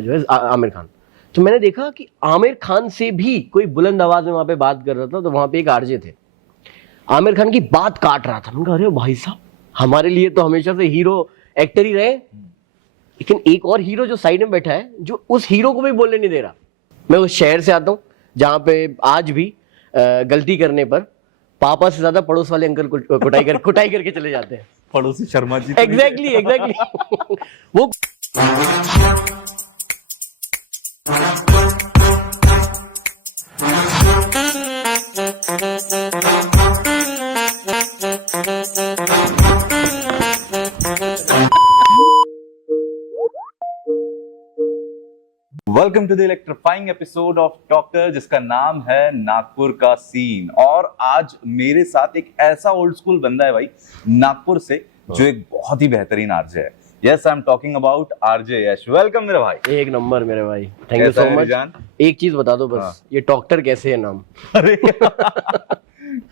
जो है आमिर खान। तो मैंने देखा कि आमिर खान से भी कोई बुलंद आवाज में वहां पे बात कर रहा था, तो वहां पे एक आरजे थे, आमिर खान की बात काट रहा था। मैंने कहा अरे भाई साहब, हमारे लिए तो हमेशा से हीरो एक्टर ही रहे, लेकिन एक और हीरो जो साइड में बैठा है, जो उस हीरो को भी बोलने नहीं दे रहा। मैं उस शहर से आता हूँ जहाँ पे आज भी गलती करने पर पापा से ज्यादा पड़ोस वाले अंकल कुटाई करके चले जाते हैं। पड़ोसी शर्मा जी। एग्जैक्टली वो welcome to the electrifying episode of talker, जिसका नाम है नागपुर का सीन। और आज मेरे साथ एक ऐसा ओल्ड स्कूल बंदा है भाई, नागपुर से, जो एक बहुत ही बेहतरीन आरजे है। Yes, I am talking about RJ Yash. Welcome मेरे भाई। एक नंबर मेरे भाई, थैंक यू सो मच। एक चीज बता दो बस, हाँ। ये टॉक्टर कैसे है नाम? अरे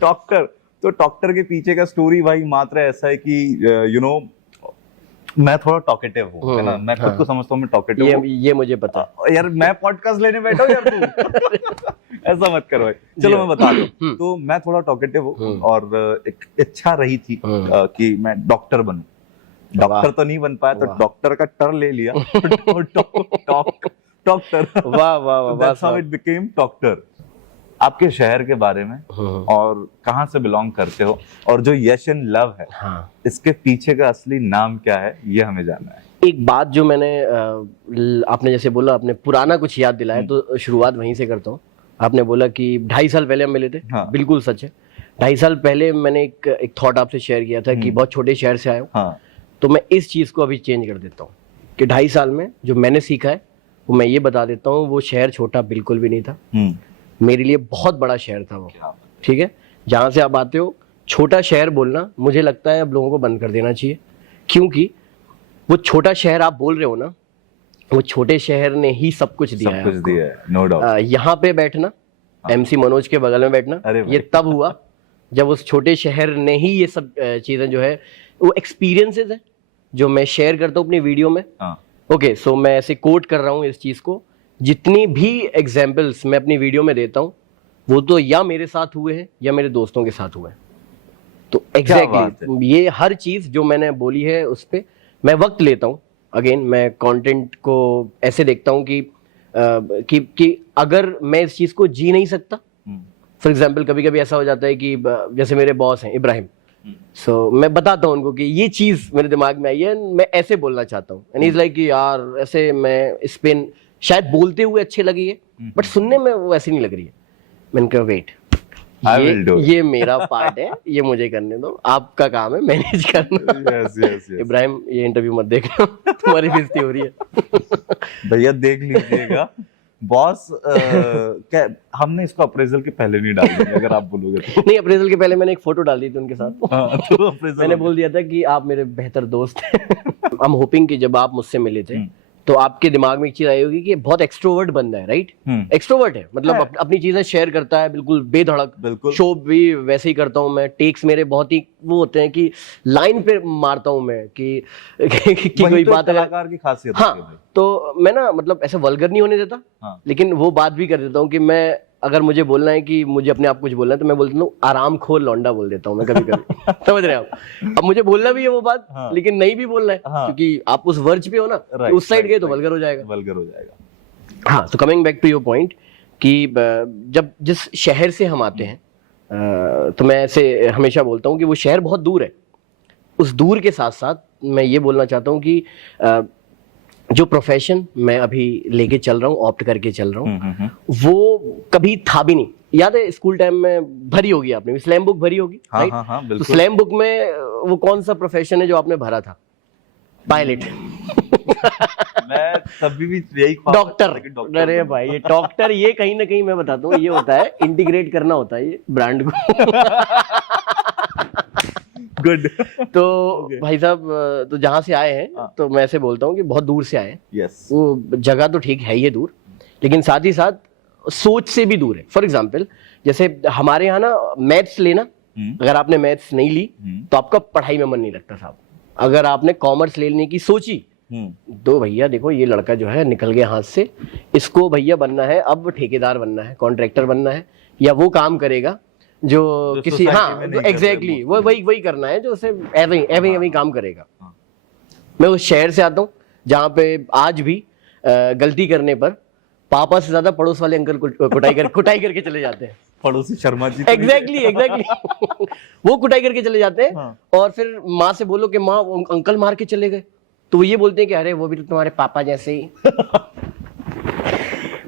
टॉक्टर, तो टॉक्टर के पीछे का स्टोरी भाई मात्र ऐसा है कि यू नो मैं थोड़ा टॉकेटिव हूँ, है ना। मैं खुद को समझता हूँ मैं टॉकेटिव हूँ। ये मुझे पता है यार, मैं पॉडकास्ट लेने बैठा हूँ यार, तू ऐसा मत कर भाई। चलो मैं बता दूं, तो मैं थोड़ा टॉकेटिव हूँ और एक इच्छा रही थी कि मैं डॉक्टर बनूं। डॉक्टर तो नहीं बन पाया, तो डॉक्टर का टर ले लिया। डॉक्टर, वाह वाह वाह, that's how it became doctor. आपके शहर के बारे में और कहाँ से बिलोंग करते हो, और जो यश एंड लव है, हाँ, इसके पीछे का असली नाम क्या है, ये हमें जानना है। एक बात जो मैंने आपने जैसे बोला, आपने पुराना कुछ याद दिलाया, तो शुरुआत वहीं से करता हूँ। आपने बोला कि 2.5 साल पहले हम मिले थे। हाँ। बिल्कुल सच है। 2.5 साल पहले मैंने एक थॉट आपसे शेयर किया था कि बहुत छोटे शहर से आया हूँ। हाँ। तो मैं इस चीज को अभी चेंज कर देता हूँ कि 2.5 साल में जो मैंने सीखा है वो मैं ये बता देता हूँ। वो शहर छोटा बिल्कुल भी नहीं था, मेरे लिए बहुत बड़ा शहर था वो। ठीक है, जहाँ से आप आते हो, छोटा शहर बोलना मुझे लगता है अब लोगों को बंद कर देना चाहिए, क्योंकि वो छोटा शहर आप बोल रहे हो ना, वो छोटे शहर ने ही सब कुछ दिया है, नो डाउट। यहाँ पे बैठना, MC मनोज के बगल में बैठना, ये तब हुआ जब उस छोटे शहर ने ही ये सब चीजें जो है, वो एक्सपीरियंसेस है जो मैं शेयर करता हूँ अपनी वीडियो में। ओके, सो मैं ऐसे कोट कर रहा हूँ इस चीज को। जितनी भी एग्जाम्पल्स मैं अपनी वीडियो में देता हूँ, वो तो या मेरे साथ हुए हैं या मेरे दोस्तों के साथ हुए हैं। तो एग्जैक्टली ये हर चीज जो मैंने बोली है उस पर मैं वक्त लेता हूँ। अगेन, मैं कंटेंट को ऐसे देखता हूँ कि अगर मैं इस चीज को जी नहीं सकता, फॉर एग्जाम्पल कभी कभी ऐसा हो जाता है कि जैसे मेरे बॉस हैं इब्राहिम, सो मैं बताता हूँ उनको कि ये चीज मेरे दिमाग में आई है, मैं ऐसे बोलना चाहता हूँ। एंड इज लाइक कि यार ऐसे मैं इस पे शायद बोलते हुए अच्छी लगी है, बट सुनने में वो ऐसी नहीं लग रही है। मैंने कहा वेट, ये मेरा पार्ट है, ये मुझे करने दो, आपका काम है मैनेज करना। yes. इब्राहिम, ये इंटरव्यू मत देखना, तुम्हारी बेइज्जती हो रही है। भैया देख लीजिएगा बॉस। क्या हमने इसको अप्रेजल के पहले नहीं डाल दिया, अगर आप बोलोगे तो। नहीं, अप्रेजल के पहले मैंने एक फोटो डाल दी थी उनके साथ। तो मैंने बोल दिया था कि आप मेरे बेहतर दोस्त हैं। आई एम होपिंग कि जब आप मुझसे मिले थे तो आपके दिमाग में एक चीज आई होगी कि बहुत एक्सट्रोवर्ट बंदा है, राइट? एक्सट्रोवर्ट है, मतलब अपनी चीजें शेयर करता है बिल्कुल बेधड़क। बिल्कुल। शो भी वैसे ही करता हूँ मैं। टेक्स मेरे बहुत ही वो होते हैं कि लाइन पे मारता हूँ मैं कि कोई तो बात कलाकार की खासियत है। हाँ, तो मैं ना मतलब ऐसे वल्गर नहीं होने देता, लेकिन वो बात भी कर देता हूँ कि मैं, अगर मुझे बोलना है कि मुझे अपने आप कुछ बोलना है, तो मैं बोलता हूँ आराम खोर लौंडा बोल देता हूँ मैं कभी कभी। समझ रहे हैं आप? अब मुझे बोलना भी है वो बात, लेकिन नहीं भी बोलना है, क्योंकि आप उस वर्ज पे हो ना, उस साइड गए तो वल्गर हो जाएगा। हाँ, तो coming back to your point कि जब जिस शहर से हम आते हैं, तो मैं ऐसे हमेशा बोलता हूँ कि वो शहर बहुत दूर है। उस दूर के साथ साथ मैं ये बोलना चाहता हूँ कि जो प्रोफेशन मैं अभी लेके चल रहा हूँ, ऑप्ट करके चल रहा हूँ, वो कभी था भी नहीं। याद है स्कूल टाइम में भरी होगी आपने, स्लैम बुक भरी होगी, राइट? बिल्कुल। तो स्लैम बुक में वो कौन सा प्रोफेशन है जो आपने भरा था? पायलट। मैं तभी भी यही डॉक्टर। अरे भाई, ये डॉक्टर, ये कहीं ना कहीं मैं बताता हूँ, ये होता है इंटीग्रेट करना होता है ये ब्रांड को। गुड। तो भाई साहब, तो जहाँ से आए हैं, तो मैं ऐसे बोलता हूँ कि बहुत दूर से आए हैं। यस। वो जगह तो ठीक है ही है दूर, लेकिन साथ ही साथ सोच से भी दूर है। फॉर एग्जाम्पल, जैसे हमारे यहाँ ना मैथ्स लेना, अगर आपने मैथ्स नहीं ली तो आपका पढ़ाई में मन नहीं लगता साहब। अगर आपने कॉमर्स लेने की सोची तो भैया देखो ये लड़का जो है निकल गया हाथ से, इसको भैया बनना है, अब ठेकेदार बनना है, कॉन्ट्रैक्टर बनना है, या वो काम करेगा जो किसी, हाँ एग्जैक्टली वो वही करना है जो उसे एवं काम करेगा। मैं उस शहर से आता हूँ जहाँ पे आज भी गलती करने पर पापा से ज्यादा पड़ोस वाले अंकल कुटाई करके चले जाते हैं। पड़ोसी शर्मा जी। एग्जैक्टली वो कुटाई करके चले जाते हैं। हाँ। और फिर माँ से बोलो कि माँ अंकल मार के चले गए, तो वो ये बोलते हैं कि अरे वो भी तो तुम्हारे पापा जैसे ही।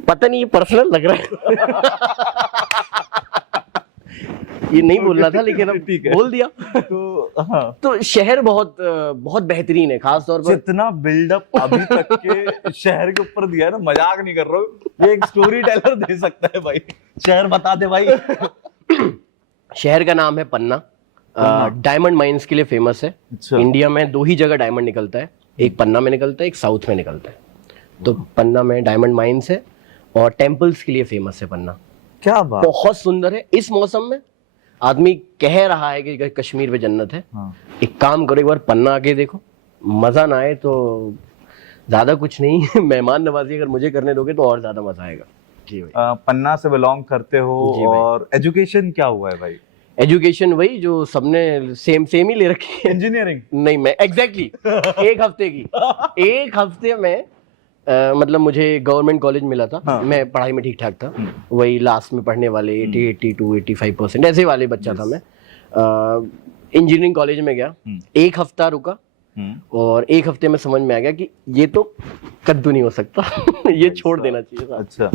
पता नहीं ये पर्सनल लग रहा है। ये नहीं बोलना था लेकिन अब बोल दिया। तो शहर बहुत बेहतरीन है, खास तौर पर जितना बिल्डअप अभी तक के शहर के ऊपर दिया है ना, मजाक नहीं कर रहा हूँ, ये एक स्टोरी टेलर दे सकता है भाई। शहर बता दे भाई। शहर का नाम है पन्ना। डायमंड माइंस के लिए फेमस है। इंडिया में 2 ही जगह डायमंड निकलता है, एक पन्ना में निकलता है, एक साउथ में निकलता है। तो पन्ना में डायमंड माइंस है और टेम्पल्स के लिए फेमस है पन्ना। क्या बात, बहुत सुंदर है। इस मौसम में आदमी कह रहा है कि कश्मीर पे जन्नत है। हाँ। एक काम करो, एक बार पन्ना आके देखो, मजा ना आए तो ज्यादा कुछ नहीं मेहमान नवाजी अगर मुझे करने दोगे तो और ज्यादा मजा आएगा। जी भाई। पन्ना से बिलोंग करते हो, और एजुकेशन क्या हुआ है भाई? एजुकेशन वही जो सबने सेम ही ले रखी है। इंजीनियरिंग नहीं, मैं एग्जैक्टली एक हफ्ते की एक हफ्ते में मतलब मुझे गवर्नमेंट कॉलेज मिला था। हाँ। मैं पढ़ाई में ठीक ठाक था, वही लास्ट में पढ़ने वाले 82-85% ऐसे वाले बच्चा था मैं। इंजीनियरिंग कॉलेज में गया, 1 हफ्ता रुका और 1 हफ्ते में समझ में आ गया कि ये तो कद्दू नहीं हो सकता। ये छोड़ देना चाहिए था। अच्छा।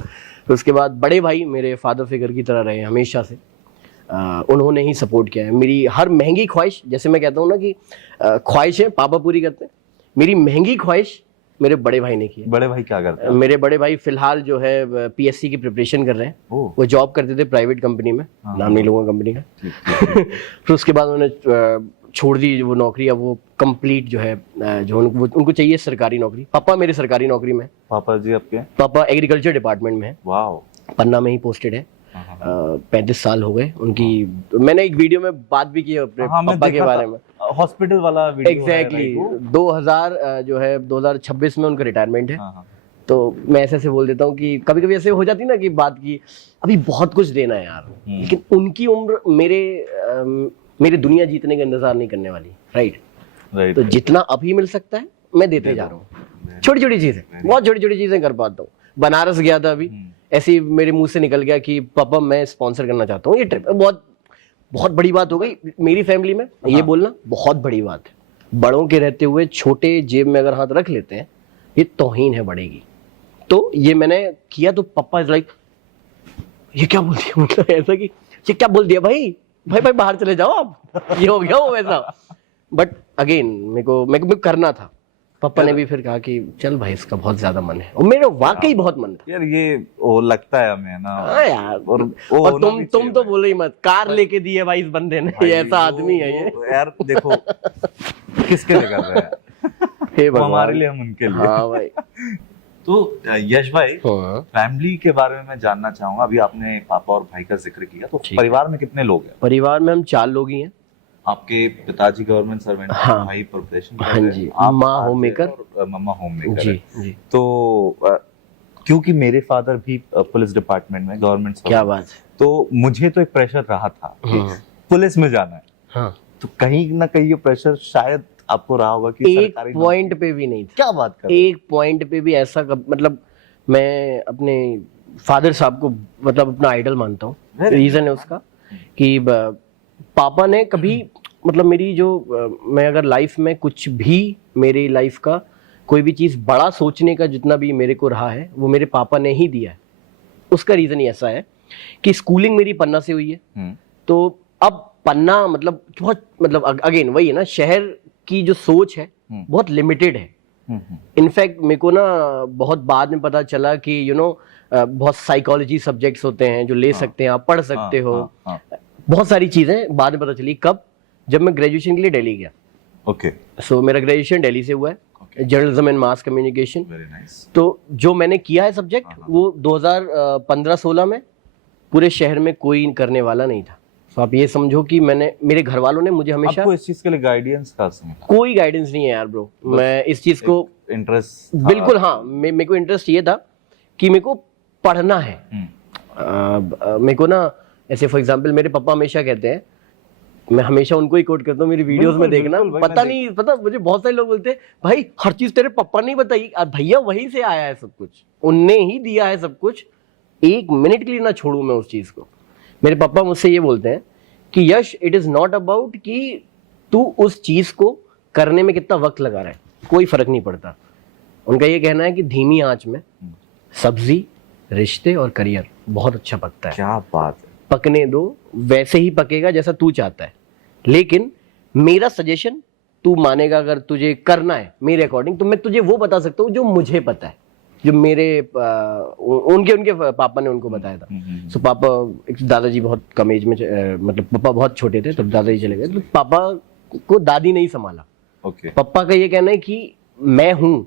तो उसके बाद बड़े भाई मेरे फादर फिगर की तरह रहे हमेशा से। उन्होंने ही सपोर्ट किया है मेरी हर महंगी ख्वाहिश। जैसे मैं कहता हूँ ना कि ख्वाहिशें पापा पूरी करते हैं, मेरी महंगी ख्वाहिश मेरे बड़े भाई ने की। बड़े भाई क्या करते हैं? मेरे बड़े भाई फिलहाल जो है पीएससी की प्रिपरेशन कर रहे हैं। वो जॉब करते थे प्राइवेट कंपनी में, नाम नहीं लूंगा कंपनी का। फिर उसके बाद उन्होंने छोड़ दी वो नौकरी। अब वो कंप्लीट जो है जो उनको चाहिए सरकारी नौकरी। पापा मेरे सरकारी नौकरी में। पापा जी आपके? पापा एग्रीकल्चर डिपार्टमेंट में है। वाह। पन्ना में ही पोस्टेड है। 35 साल हो गए उनकी। मैंने एक वीडियो में बात भी की अपने पापा के बारे में, हॉस्पिटल वाला वीडियो। एग्जैक्टली 2000 जो है 2026 में उनका रिटायरमेंट है। तो मैं ऐसे बोल देता हूँ कि कभी कभी ऐसे हो जाती ना कि बात की अभी बहुत कुछ देना है यार, लेकिन उनकी उम्र मेरे दुनिया जीतने का इंतजार नहीं करने वाली। राइट। तो जितना अभी मिल सकता है मैं देते जा रहा हूँ। छोटी छोटी चीजें, बहुत छोटी छोटी चीजें कर पाता हूँ। बनारस गया था अभी, ऐसे ही मेरे मुंह से निकल गया कि पापा मैं स्पॉन्सर करना चाहता हूँ ये ट्रिप। बहुत बड़ी बात हो गई मेरी फैमिली में। ये बोलना बहुत बड़ी बात है। बड़ों के रहते हुए छोटे जेब में अगर हाथ रख लेते हैं, ये तौहीन है बड़े की। तो ये मैंने किया तो पापा इज लाइक ये क्या बोल दिया, मतलब ऐसा कि ये क्या बोल दिया भाई बाहर चले जाओ आप। ये हो गया वो वैसा। बट अगेन मेरे को करना था। पापा ने भी फिर कहा कि चल भाई इसका बहुत ज्यादा मन है, और मेरा वाकई बहुत मन था यार। ये वो लगता है हमें ना। हाँ यार। और तुम तो बोलो ही मत, कार लेके दी है भाई इस बंदे ने। ये ऐसा आदमी है ये यार। देखो किसके लिए कर रहे हैं, हमारे लिए, हम उनके लिए। हाँ भाई। तो यश भाई, फैमिली के बारे में मैं जानना चाहूंगा। अभी आपने पापा और भाई का जिक्र किया, तो परिवार में कितने लोग हैं? परिवार में हम 4 लोग ही हैं। आपके पिताजी गवर्नमेंट सर्वेंट, हाँ, भाई प्रोफेशन, हाँ जी, माँ होम मेकर और मम्मा होम मेकर जी। तो क्योंकि मेरे फादर भी पुलिस डिपार्टमेंट में गवर्नमेंट, क्या बात है, तो मुझे तो एक प्रेशर रहा था कि पुलिस में जाना है। हाँ। तो कहीं ना कहीं ये प्रेशर शायद आपको रहा होगा कि एक पॉइंट पे भी नहीं था। क्या बात कर, एक पॉइंट पे भी ऐसा मतलब मैं अपने फादर साहब को मतलब अपना आइडल मानता हूँ। रीजन है उसका कि पापा ने कभी मतलब मेरी जो मैं अगर लाइफ में कुछ भी मेरी लाइफ का कोई भी चीज बड़ा सोचने का जितना भी मेरे को रहा है वो मेरे पापा ने ही दिया है। उसका रीजन ही ऐसा है कि स्कूलिंग मेरी पन्ना से हुई है। तो अब पन्ना मतलब बहुत मतलब अगेन वही है ना, शहर की जो सोच है बहुत लिमिटेड है। इनफैक्ट मेरे को ना बहुत बाद में पता चला कि बहुत साइकोलॉजी सब्जेक्ट्स होते हैं जो ले सकते हैं, आप पढ़ सकते हो। बहुत सारी चीजें बाद में पता चली कब, जब मैं ग्रेजुएशन के लिए दिल्ली गया। ओके। सो मेरा ग्रेजुएशन दिल्ली से हुआ है, जर्नलिज्म एंड मास कम्युनिकेशन। तो जो मैंने किया है सब्जेक्ट वो 2015-16 में पूरे शहर में कोई करने वाला नहीं था। तो आप ये समझो कि मेरे घर वालों ने मुझे हमेशा, आपको इस चीज के लिए गाइडेंस का कोई गाइडेंस नहीं है यार ब्रो। मैं इस चीज को इंटरेस्ट? बिल्कुल हाँ, मेरे को इंटरेस्ट ये था कि मेरे को पढ़ना है। मेरे को ना ऐसे फॉर एग्जांपल मेरे पापा हमेशा कहते हैं, मैं हमेशा उनको ही कोट करता हूँ, मेरी वीडियोस में देखना, पता मुझे बहुत सारे लोग बोलते हैं भाई हर चीज तेरे पापा ने बताई। भैया वहीं से आया है सब कुछ, उनने ही दिया है सब कुछ, एक मिनट के लिए ना छोड़ू मैं उस चीज को। मेरे पापा मुझसे ये बोलते हैं कि यश, इट इज नॉट अबाउट कि तू उस चीज को करने में कितना वक्त लगा रहा है, कोई फर्क नहीं पड़ता। उनका ये कहना है कि धीमी आंच में सब्जी, रिश्ते और करियर बहुत अच्छा पकता है। क्या बात है। पकने दो, वैसे ही पकेगा जैसा तू चाहता है, लेकिन मेरा सजेशन तू मानेगा अगर तुझे करना है मेरे अकॉर्डिंग, तो मैं तुझे वो बता सकता हूँ जो मुझे पता है, जो मेरे उनके पापा ने उनको बताया था। सो पापा, दादाजी बहुत कम एज में, मतलब पापा बहुत छोटे थे तब दादाजी चले गए, तो पापा को दादी नहीं संभाला। पापा का ये कहना है कि मैं हूं,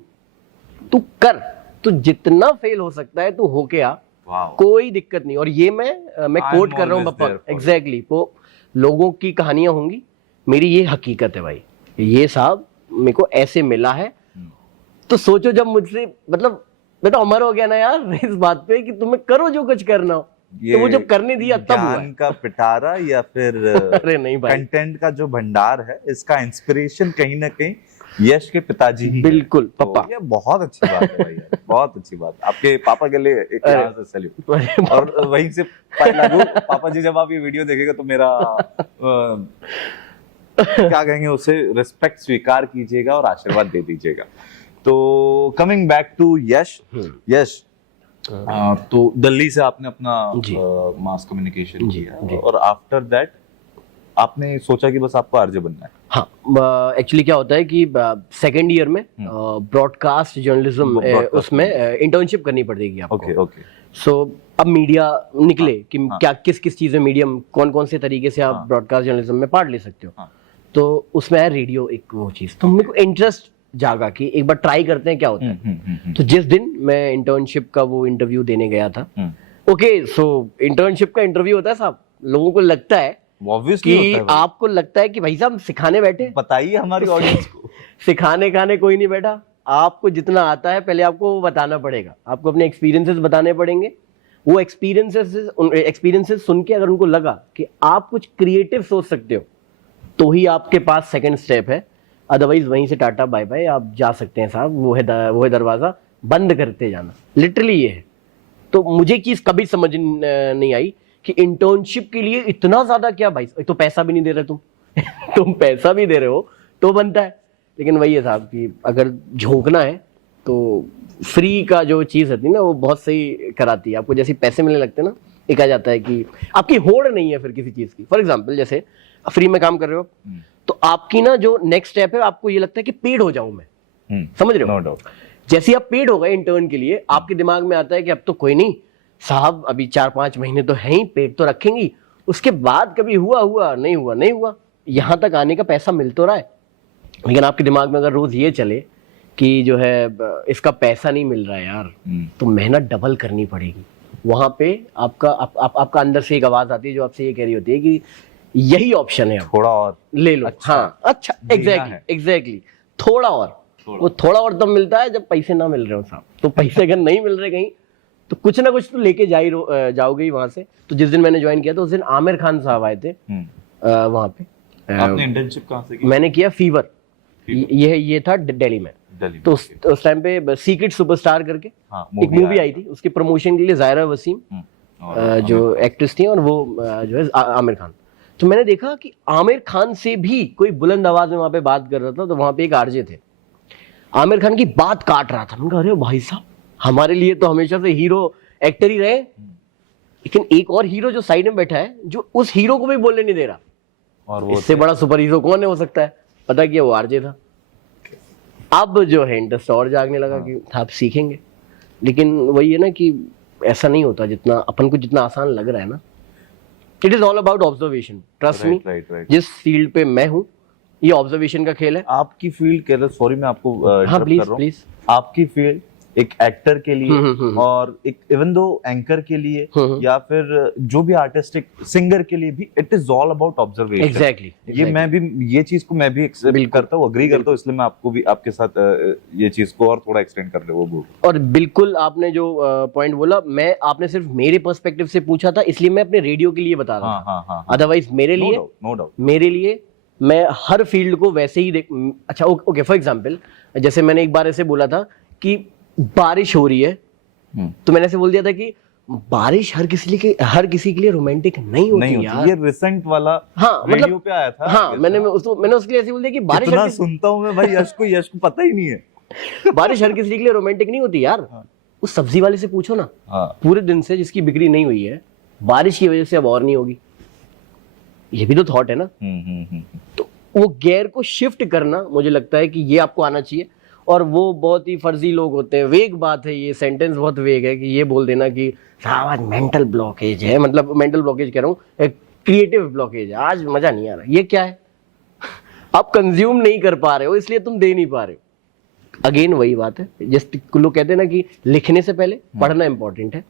तू कर, तू जितना फेल हो सकता है तू होके आ, कोई दिक्कत नहीं। और ये मैं कोट कर रहा हूँ पापा, एग्जैक्टली। वो लोगों की कहानियां होंगी, मेरी ये हकीकत है भाई, ये साहब मेरे को ऐसे मिला है। तो सोचो जब मुझसे, मतलब बेटा उम्र हो गया ना यार इस बात पे कि तुम्हें करो जो कुछ करना हो, तो वो जब करने दिया तब हुआ है। का पिटारा या फिर अरे नहीं भाई, कंटेंट का जो भंडार है, इसका इंस्पिरेशन कहीं ना कहीं यश के पिताजी ही। बिल्कुल पापा, तो ये बहुत अच्छी बात है भाई यार, बहुत अच्छी बात। आपके पापा के लिए एक यहाँ से सैल्यूट। और वहीं से लागू, पापा जी जब आप ये वीडियो देखेगा तो मेरा क्या कहेंगे, उसे रिस्पेक्ट स्वीकार कीजिएगा और आशीर्वाद दे दीजिएगा। तो कमिंग बैक टू यश, यश तो दिल्ली से आपने अपना मास कम्युनिकेशन किया और आफ्टर दैट आपने सोचा कि बस आपको आरजे बनना है? हाँ, एक्चुअली क्या होता है कि सेकेंड ईयर में ब्रॉडकास्ट जर्नलिज्म उसमें इंटर्नशिप करनी पड़ेगी आपको। ओके। सो अब मीडिया निकले कि क्या किस किस चीज में मीडियम, कौन कौन से तरीके से आप ब्रॉडकास्ट जर्नलिज्म में पार्ट ले सकते हो। तो उसमें है रेडियो एक वो चीज, तो मेरे को इंटरेस्ट जागा कि एक बार ट्राई करते हैं क्या होता है। तो जिस दिन मैं इंटर्नशिप का वो इंटरव्यू देने गया था, ओके, सो इंटर्नशिप का इंटरव्यू होता है साहब, लोगों को लगता है कि आपको लगता है कि भाई साहब सिखाने बैठे, बताइए हमारी ऑडियंस को। सिखाने खाने कोई नहीं बैठा, आपको जितना आता है पहले आपको वो बताना पड़ेगा, आपको अपने एक्सपीरियंसेस बताने पड़ेंगे। वो एक्सपीरियंसेस सुन के अगर उनको लगा कि आप कुछ क्रिएटिव सोच सकते हो, तो ही आपके पास सेकंड स्टेप है, अदरवाइज वहीं से टाटा बाय बाय आप जा सकते हैं साहब, वो है दरवाजा, बंद करते जाना, लिटरली ये है। तो मुझे चीज कभी समझ नहीं आई कि इंटर्नशिप के लिए इतना ज्यादा क्या भाई, तो पैसा भी नहीं दे रहे तुम पैसा भी दे रहे हो तो बनता है। लेकिन वही है साहब कि अगर झोंकना है तो फ्री का जो चीज होती है ना, वो बहुत सही कराती है आपको। जैसे पैसे मिलने लगते हैं ना, एक आ जाता है कि आपकी होड़ नहीं है फिर किसी चीज की। फॉर एग्जाम्पल जैसे फ्री में काम कर रहे हो, तो आपकी ना जो नेक्स्ट स्टेप है, आपको ये लगता है कि पेड हो जाऊं मैं, समझ रहे हो? No doubt. जैसे आप पेड हो गए इंटर्न के लिए, आपके दिमाग में आता है कि अब तो कोई नहीं साहब, अभी 4-5 महीने तो है ही, पेड तो रखेंगी, उसके बाद कभी हुआ नहीं हुआ, यहां तक आने का पैसा मिल तो रहा है। लेकिन आपके दिमाग में अगर रोज ये चले कि जो है इसका पैसा नहीं मिल रहा है यार, तो मेहनत डबल करनी पड़ेगी। वहां पे आपका अंदर से एक आवाज आती है जो आपसे ये कह रही होती है कि यही ऑप्शन है, थोड़ा और ले लो। अच्छा, एग्जैक्टली थोड़ा और। वो थोड़ा और तब मिलता है जब पैसे ना मिल रहे हो साहब। तो पैसे अगर नहीं मिल रहे कहीं, तो कुछ ना कुछ तो लेके जाओगे ही वहां से। तो जिस दिन मैंने ज्वाइन किया था उस दिन आमिर खान साहब आए थे वहां पे। आपने इंटर्नशिप कहाँ से की? मैंने किया फीवर, ये था दिल्ली में। तो उस टाइम पे सीक्रेट सुपरस्टार करके एक मूवी आई थी, उसके प्रमोशन के लिए जायरा वसीम जो एक्ट्रेस थी, और वो जो है आमिर खान। तो मैंने देखा कि आमिर खान से भी कोई बुलंद आवाज में वहां पे बात कर रहा था। तो वहां पे एक आरजे थे, आमिर खान की बात काट रहा था। मैंने कहा अरे भाई साहब, हमारे लिए तो हमेशा से हीरो एक्टर ही रहे, लेकिन एक और हीरो जो साइड में बैठा है, जो उस हीरो को भी बोलने नहीं दे रहा। और वो इससे बड़ा सुपर हीरो कौन हो सकता है? पता किया, वो आरजे था। अब जो है इंटरेस्ट और जागने लगा कि आप सीखेंगे। लेकिन वही है ना कि ऐसा नहीं होता जितना अपन को, जितना आसान लग रहा है ना। It is all about observation, trust me. जिस फील्ड पे मैं हूँ, ये ऑब्जर्वेशन का खेल है। आपकी फील्ड, सॉरी मैं आपको हाँ प्लीज। आपकी फील्ड एक एक्टर के लिए और एक इवन दो एंकर के लिए या फिर जो भी आर्टिस्टिक सिंगर के लिए भी, it is all about observation. Exactly ये मैं भी, ये चीज को मैं भी एक्सेप्ट करता हूँ, अग्री करता हूँ, इसलिए मैं आपको भी आपके साथ ये चीज को और थोड़ा एक्सटेंड कर ले वो बोल। और बिल्कुल आपने जो पॉइंट बोला, मैं आपने सिर्फ मेरे पर्सपेक्टिव से पूछा था, इसलिए मैं अपने रेडियो के लिए बता रहा था। अदरवाइज मेरे लिए, नो डाउट, मेरे लिए मैं हर फील्ड को वैसे ही देख। अच्छा ओके, फॉर एग्जांपल जैसे मैंने एक बार ऐसे बोला था कि बारिश हो रही है, तो मैंने ऐसे बोल दिया था कि बारिश हर किसी के लिए रोमांटिक नहीं होती यार। ये रिसेंट वाला रेडियो पे आया था। हाँ, मैंने उसके लिए ऐसे बोल दिया कि बारिश इतना सुनता हूँ मैं भाई, यश को पता ही नहीं है बारिश हर किसी के लिए रोमांटिक नहीं होती यार। उस सब्जी वाले से पूछो ना, पूरे दिन से जिसकी बिक्री नहीं हुई है, बारिश की वजह से अब और नहीं होगी, ये भी तो थॉट है ना। तो वो गेयर को शिफ्ट करना, मुझे लगता है कि ये आपको आना चाहिए। और वो बहुत ही फर्जी लोग होते हैं, वेग बात है, ये सेंटेंस बहुत वेग है कि ये बोल देना कि साहब आज मेंटल ब्लॉकेज है, मतलब मेंटल ब्लॉकेज कह रहा हूँ, एक क्रिएटिव ब्लॉकेज है, आज मजा नहीं आ रहा। ये क्या है? आप कंज्यूम नहीं कर पा रहे हो, इसलिए तुम दे नहीं पा रहे हो। अगेन वही बात है, जैसे लोग कहते हैं ना कि लिखने से पहले पढ़ना इंपॉर्टेंट है,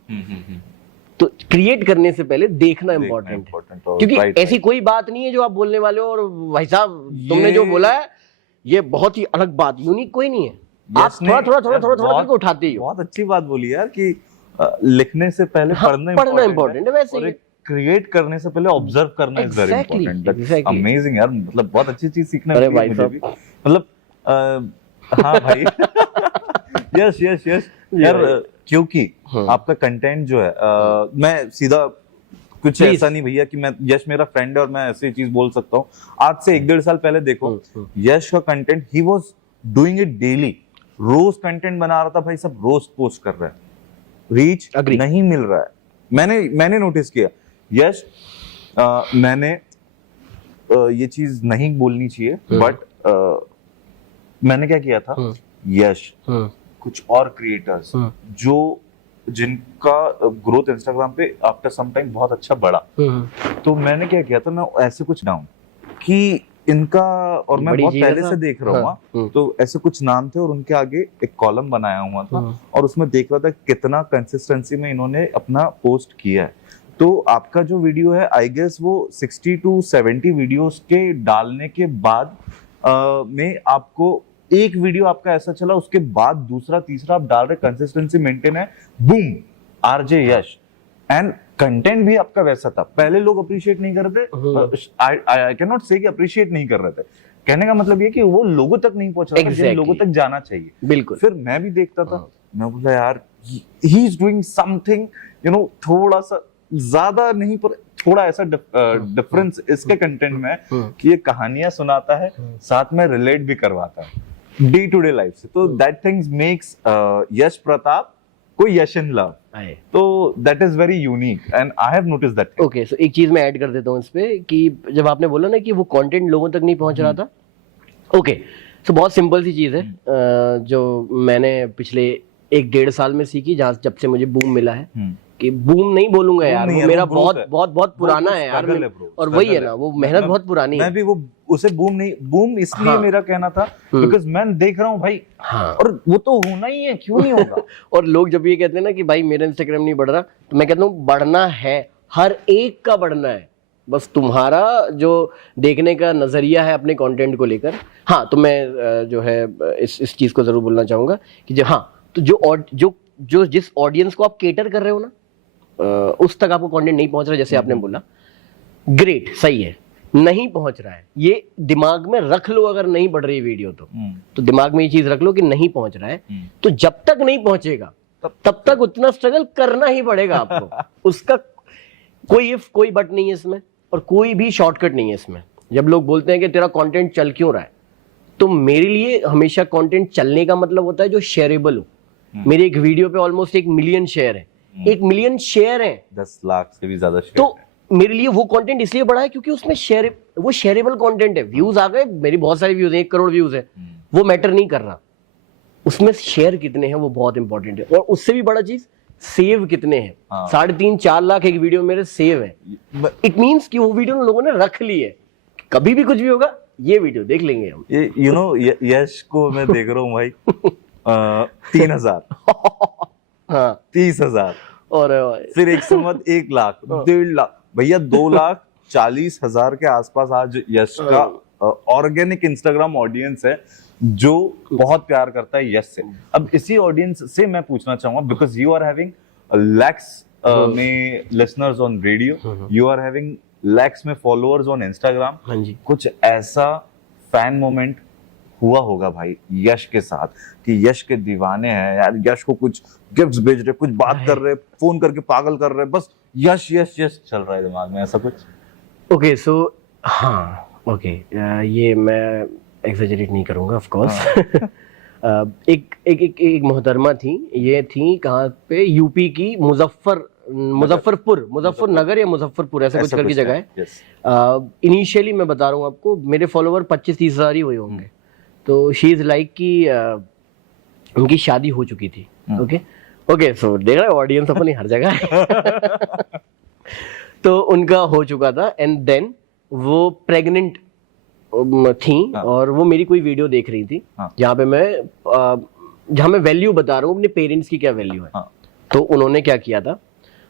तो क्रिएट करने से पहले देखना इंपॉर्टेंट है। क्योंकि ऐसी कोई बात नहीं है जो आप बोलने वाले हो और भाई साहब तुमने जो बोला है ये बहुत ही अलग बात, यूनिक कोई नहीं है। आप थोड़ा करके उठाते ही हो। बहुत अच्छी बात बोली यार कि लिखने से पहले पढ़ना इंपॉर्टेंट है, वैसे ही क्रिएट करने से पहले ऑब्जर्व करना is very important. That's amazing यार, मतलब बहुत अच्छी चीज सीखने को मिली मुझे भी। मतलब हाँ भाई यस यार, क्योंकि आपका कंटेंट जो है, मैं सीधा कुछ ऐसा नहीं भैया कि मैं, यश मेरा फ्रेंड है और मैं ऐसी चीज बोल सकता हूँ। आज से 1-1.5 साल पहले देखो, यश का कंटेंट, ही वाज डूइंग इट डेली, रोज कंटेंट बना रहा था भाई, सब रोज पोस्ट कर रहा है, रीच नहीं मिल रहा है। मैंने नोटिस किया यश, मैंने ये चीज नहीं बोलनी चाहिए, बट मैंने क्या किया था, यश कुछ और क्रिएटर्स जो जिनका ग्रोथ इंस्टाग्राम पे आफ्टर सम टाइम बहुत अच्छा बढ़ा, तो मैंने क्या किया था, मैं ऐसे कुछ नाम कि इनका, और मैं बहुत पहले से देख रहा हूँ, तो ऐसे कुछ नाम थे और उनके आगे एक कॉलम बनाया हुआ था और उसमें देख रहा था कितना कंसिस्टेंसी में इन्होंने अपना पोस्ट किया है। तो आपका जो वीडियो है, आई गेस वो 60 to 70 वीडियोस के डालने के बाद में आपको एक वीडियो आपका ऐसा चला, उसके बाद दूसरा तीसरा आप डाल रहे, कंसिस्टेंसी मेंटेन है, boom, RJ Yash. And content भी आपका वैसा था। पहले लोग अप्रिशिएट नहीं कर रहे थे, आई कैन नॉट से कि अप्रिशिएट नहीं कर रहे थे, कहने का मतलब ये कि वो लोगों तक नहीं पहुंच रहा था, जिन लोगों तक जाना चाहिए। बिल्कुल। फिर मैं भी देखता था, मैं बोला यार he is doing something, you know, थोड़ा सा ज्यादा नहीं पर थोड़ा ऐसा डिफरेंस इसके कंटेंट में कि ये कहानियां सुनाता है, साथ में रिलेट भी करवाता है डे टू डे लाइफ से। तो that things makes Yash Pratap को यश इन लव, तो that is very unique and I have notice that. Okay, so एक चीज मैं ऐड कर देता हूँ इस पे कि जब आपने बोला ना कि वो कंटेंट लोगों तक नहीं पहुंच रहा था, ओके, सो बहुत सिंपल सी चीज है जो मैंने पिछले 1-1.5 साल में सीखी, जब से मुझे बूम मिला है, कि बूम नहीं बोलूंगा यार, वो मेरा बहुत पुराना है यार, और वही है ना, वो मेहनत बहुत पुरानी है। मैं भी वो उसे बूम इसलिए मेरा कहना था बिकॉज़ मैं देख रहा हूँ भाई, और वो तो होना ही है, क्यों नहीं होगा। और लोग जब ये कहते हैं ना कि भाई मेरा इंस्टाग्राम नहीं बढ़ रहा, तो मैं कहता हूँ बढ़ना है, हर एक का बढ़ना है, बस तुम्हारा जो देखने का नजरिया है अपने कंटेंट को लेकर। हाँ, तो मैं जो है इस चीज को जरूर बोलना चाहूंगा कि जो, हाँ, तो जो जिस ऑडियंस को आप केटर कर रहे हो ना, उस तक आपको कंटेंट नहीं पहुंच रहा, जैसे आपने बोला, ग्रेट, सही है, नहीं पहुंच रहा है, ये दिमाग में रख लो। अगर नहीं बढ़ रही वीडियो तो दिमाग में ये चीज रख लो कि नहीं पहुंच रहा है, तो जब तक नहीं पहुंचेगा तब तक उतना स्ट्रगल करना ही पड़ेगा आपको। उसका कोई इफ कोई बट नहीं है इसमें, और कोई भी शॉर्टकट नहीं है इसमें। जब लोग बोलते हैं कि तेरा कंटेंट चल क्यों रहा है, तो मेरे लिए हमेशा कंटेंट चलने का मतलब होता है जो शेयरेबल हो। मेरे एक वीडियो पे ऑलमोस्ट 1 मिलियन शेयर है, 1 मिलियन शेयर है, 10 लाख से भी ज्यादा शेयर। तो मेरे लिए वो कंटेंट इसलिए बड़ा है क्योंकि उसमें वो शेयरेबल कंटेंट है। व्यूज आ गए, मेरी बहुत सारे व्यूज है, 1 करोड़ व्यूज है, वो मैटर नहीं कर रहा, उसमें शेयर कितने हैं वो बहुत इंपॉर्टेंट है। और उससे भी बड़ा चीज, सेव कितने हैं। 3.5-4 लाख एक वीडियो मेरे सेव है। इट मींस कि वो वीडियो लोगों ने रख ली है, कभी भी कुछ भी होगा ये वीडियो देख लेंगे हम। यू नो, यश को मैं देख रहा हूँ भाई, 3,000, हाँ 30,000, और फिर एक संवत 1 लाख, 1.5 लाख, भैया 2,40,000 के आसपास आज यश का ऑर्गेनिक इंस्टाग्राम ऑडियंस है जो बहुत प्यार करता है यश से। अब इसी ऑडियंस से मैं पूछना चाहूंगा, because you are having lakhs में listeners on radio, you are having lakhs में फॉलोअर्स ऑन इंस्टाग्राम, हाँ जी, कुछ ऐसा फैन मोमेंट हुआ होगा भाई यश के साथ कि यश के दीवाने हैं यार, यश को कुछ गिफ्ट्स भेज रहे, कुछ बात कर रहे, फोन करके पागल कर रहे, बस यश यश यश चल रहा है दिमाग में, ऐसा कुछ? ओके सो हाँ ओके, ये मैं एक्सैजरेट नहीं करूंगा ऑफ कोर्स। एक मोहतरमा थी, ये थी कहाँ पे, यूपी की मुजफ्फर नगर या मुजफ्फरपुर ऐसा कुछ करके जगह है। इनिशियली मैं बता रहा हूँ आपको, मेरे फॉलोवर 25-30 हजार ही हुए होंगे। तो शी इज लाइक कि उनकी शादी हो चुकी थी। ओके सो देख रहे हो ऑडियंस अपनी हर जगह है। तो उनका हो चुका था एंड देन वो प्रेग्नेंट थी और वो मेरी कोई वीडियो देख रही थी जहाँ मैं वैल्यू बता रहा हूँ अपने पेरेंट्स की क्या वैल्यू है। तो उन्होंने क्या किया था,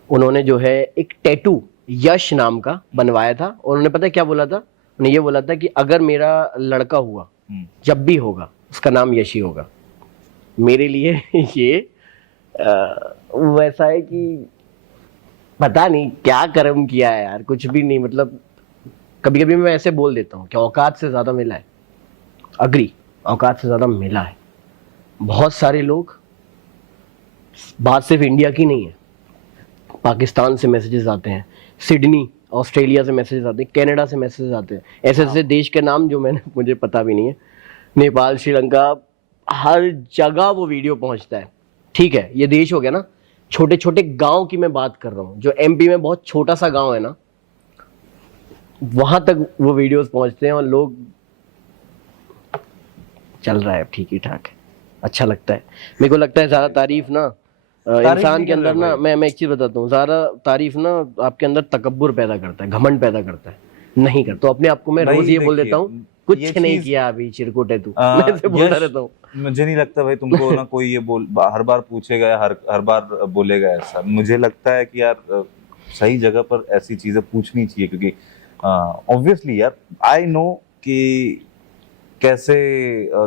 उन्होंने जो है एक टैटू यश नाम का बनवाया था। उन्होंने पता है क्या बोला था, उन्हें ये बोला था कि अगर मेरा लड़का हुआ, जब भी होगा, उसका नाम यश ही होगा। मेरे लिए ये वैसा है कि पता नहीं क्या कर्म किया है यार, कुछ भी नहीं। मतलब कभी कभी मैं ऐसे बोल देता हूँ कि औकात से ज्यादा मिला है। अग्री, औकात से ज्यादा मिला है। बहुत सारे लोग, बात सिर्फ इंडिया की नहीं है, पाकिस्तान से मैसेजेस आते हैं, सिडनी ऑस्ट्रेलिया से मैसेजेस आते हैं, कनाडा से मैसेजेस आते हैं, ऐसे ऐसे देश के नाम जो मुझे पता भी नहीं है, नेपाल, श्रीलंका, हर जगह वो वीडियो पहुंचता है। ठीक है, ये देश हो गया ना। छोटे छोटे गांव की मैं बात कर रहा हूँ, जो एमपी में बहुत छोटा सा गांव है ना, वहां तक वो वीडियोस पहुंचते हैं और लोग, चल रहा है ठीक ही ठाक है, अच्छा लगता है। मेरे को लगता है ज्यादा तारीफ ना इंसान के अंदर ना, मैं एक चीज बताता हूँ, ज्यादा तारीफ ना आपके अंदर तकब्बुर पैदा करता है, घमंड पैदा करता है। नहीं कर तो अपने आप को मैं रोज ये बोल देता हूँ, कुछ नहीं किया अभी, चिरकुट है तू, मैं ऐसे बोलता रहता हूँ। मुझे नहीं लगता भाई तुमको ना कोई ये हर बार पूछेगा या हर बार बोलेगा ऐसा। मुझे लगता है कि यार सही जगह पर ऐसी चीजें पूछनी चाहिए, क्योंकि ऑब्वियसली यार आई नो कि कैसे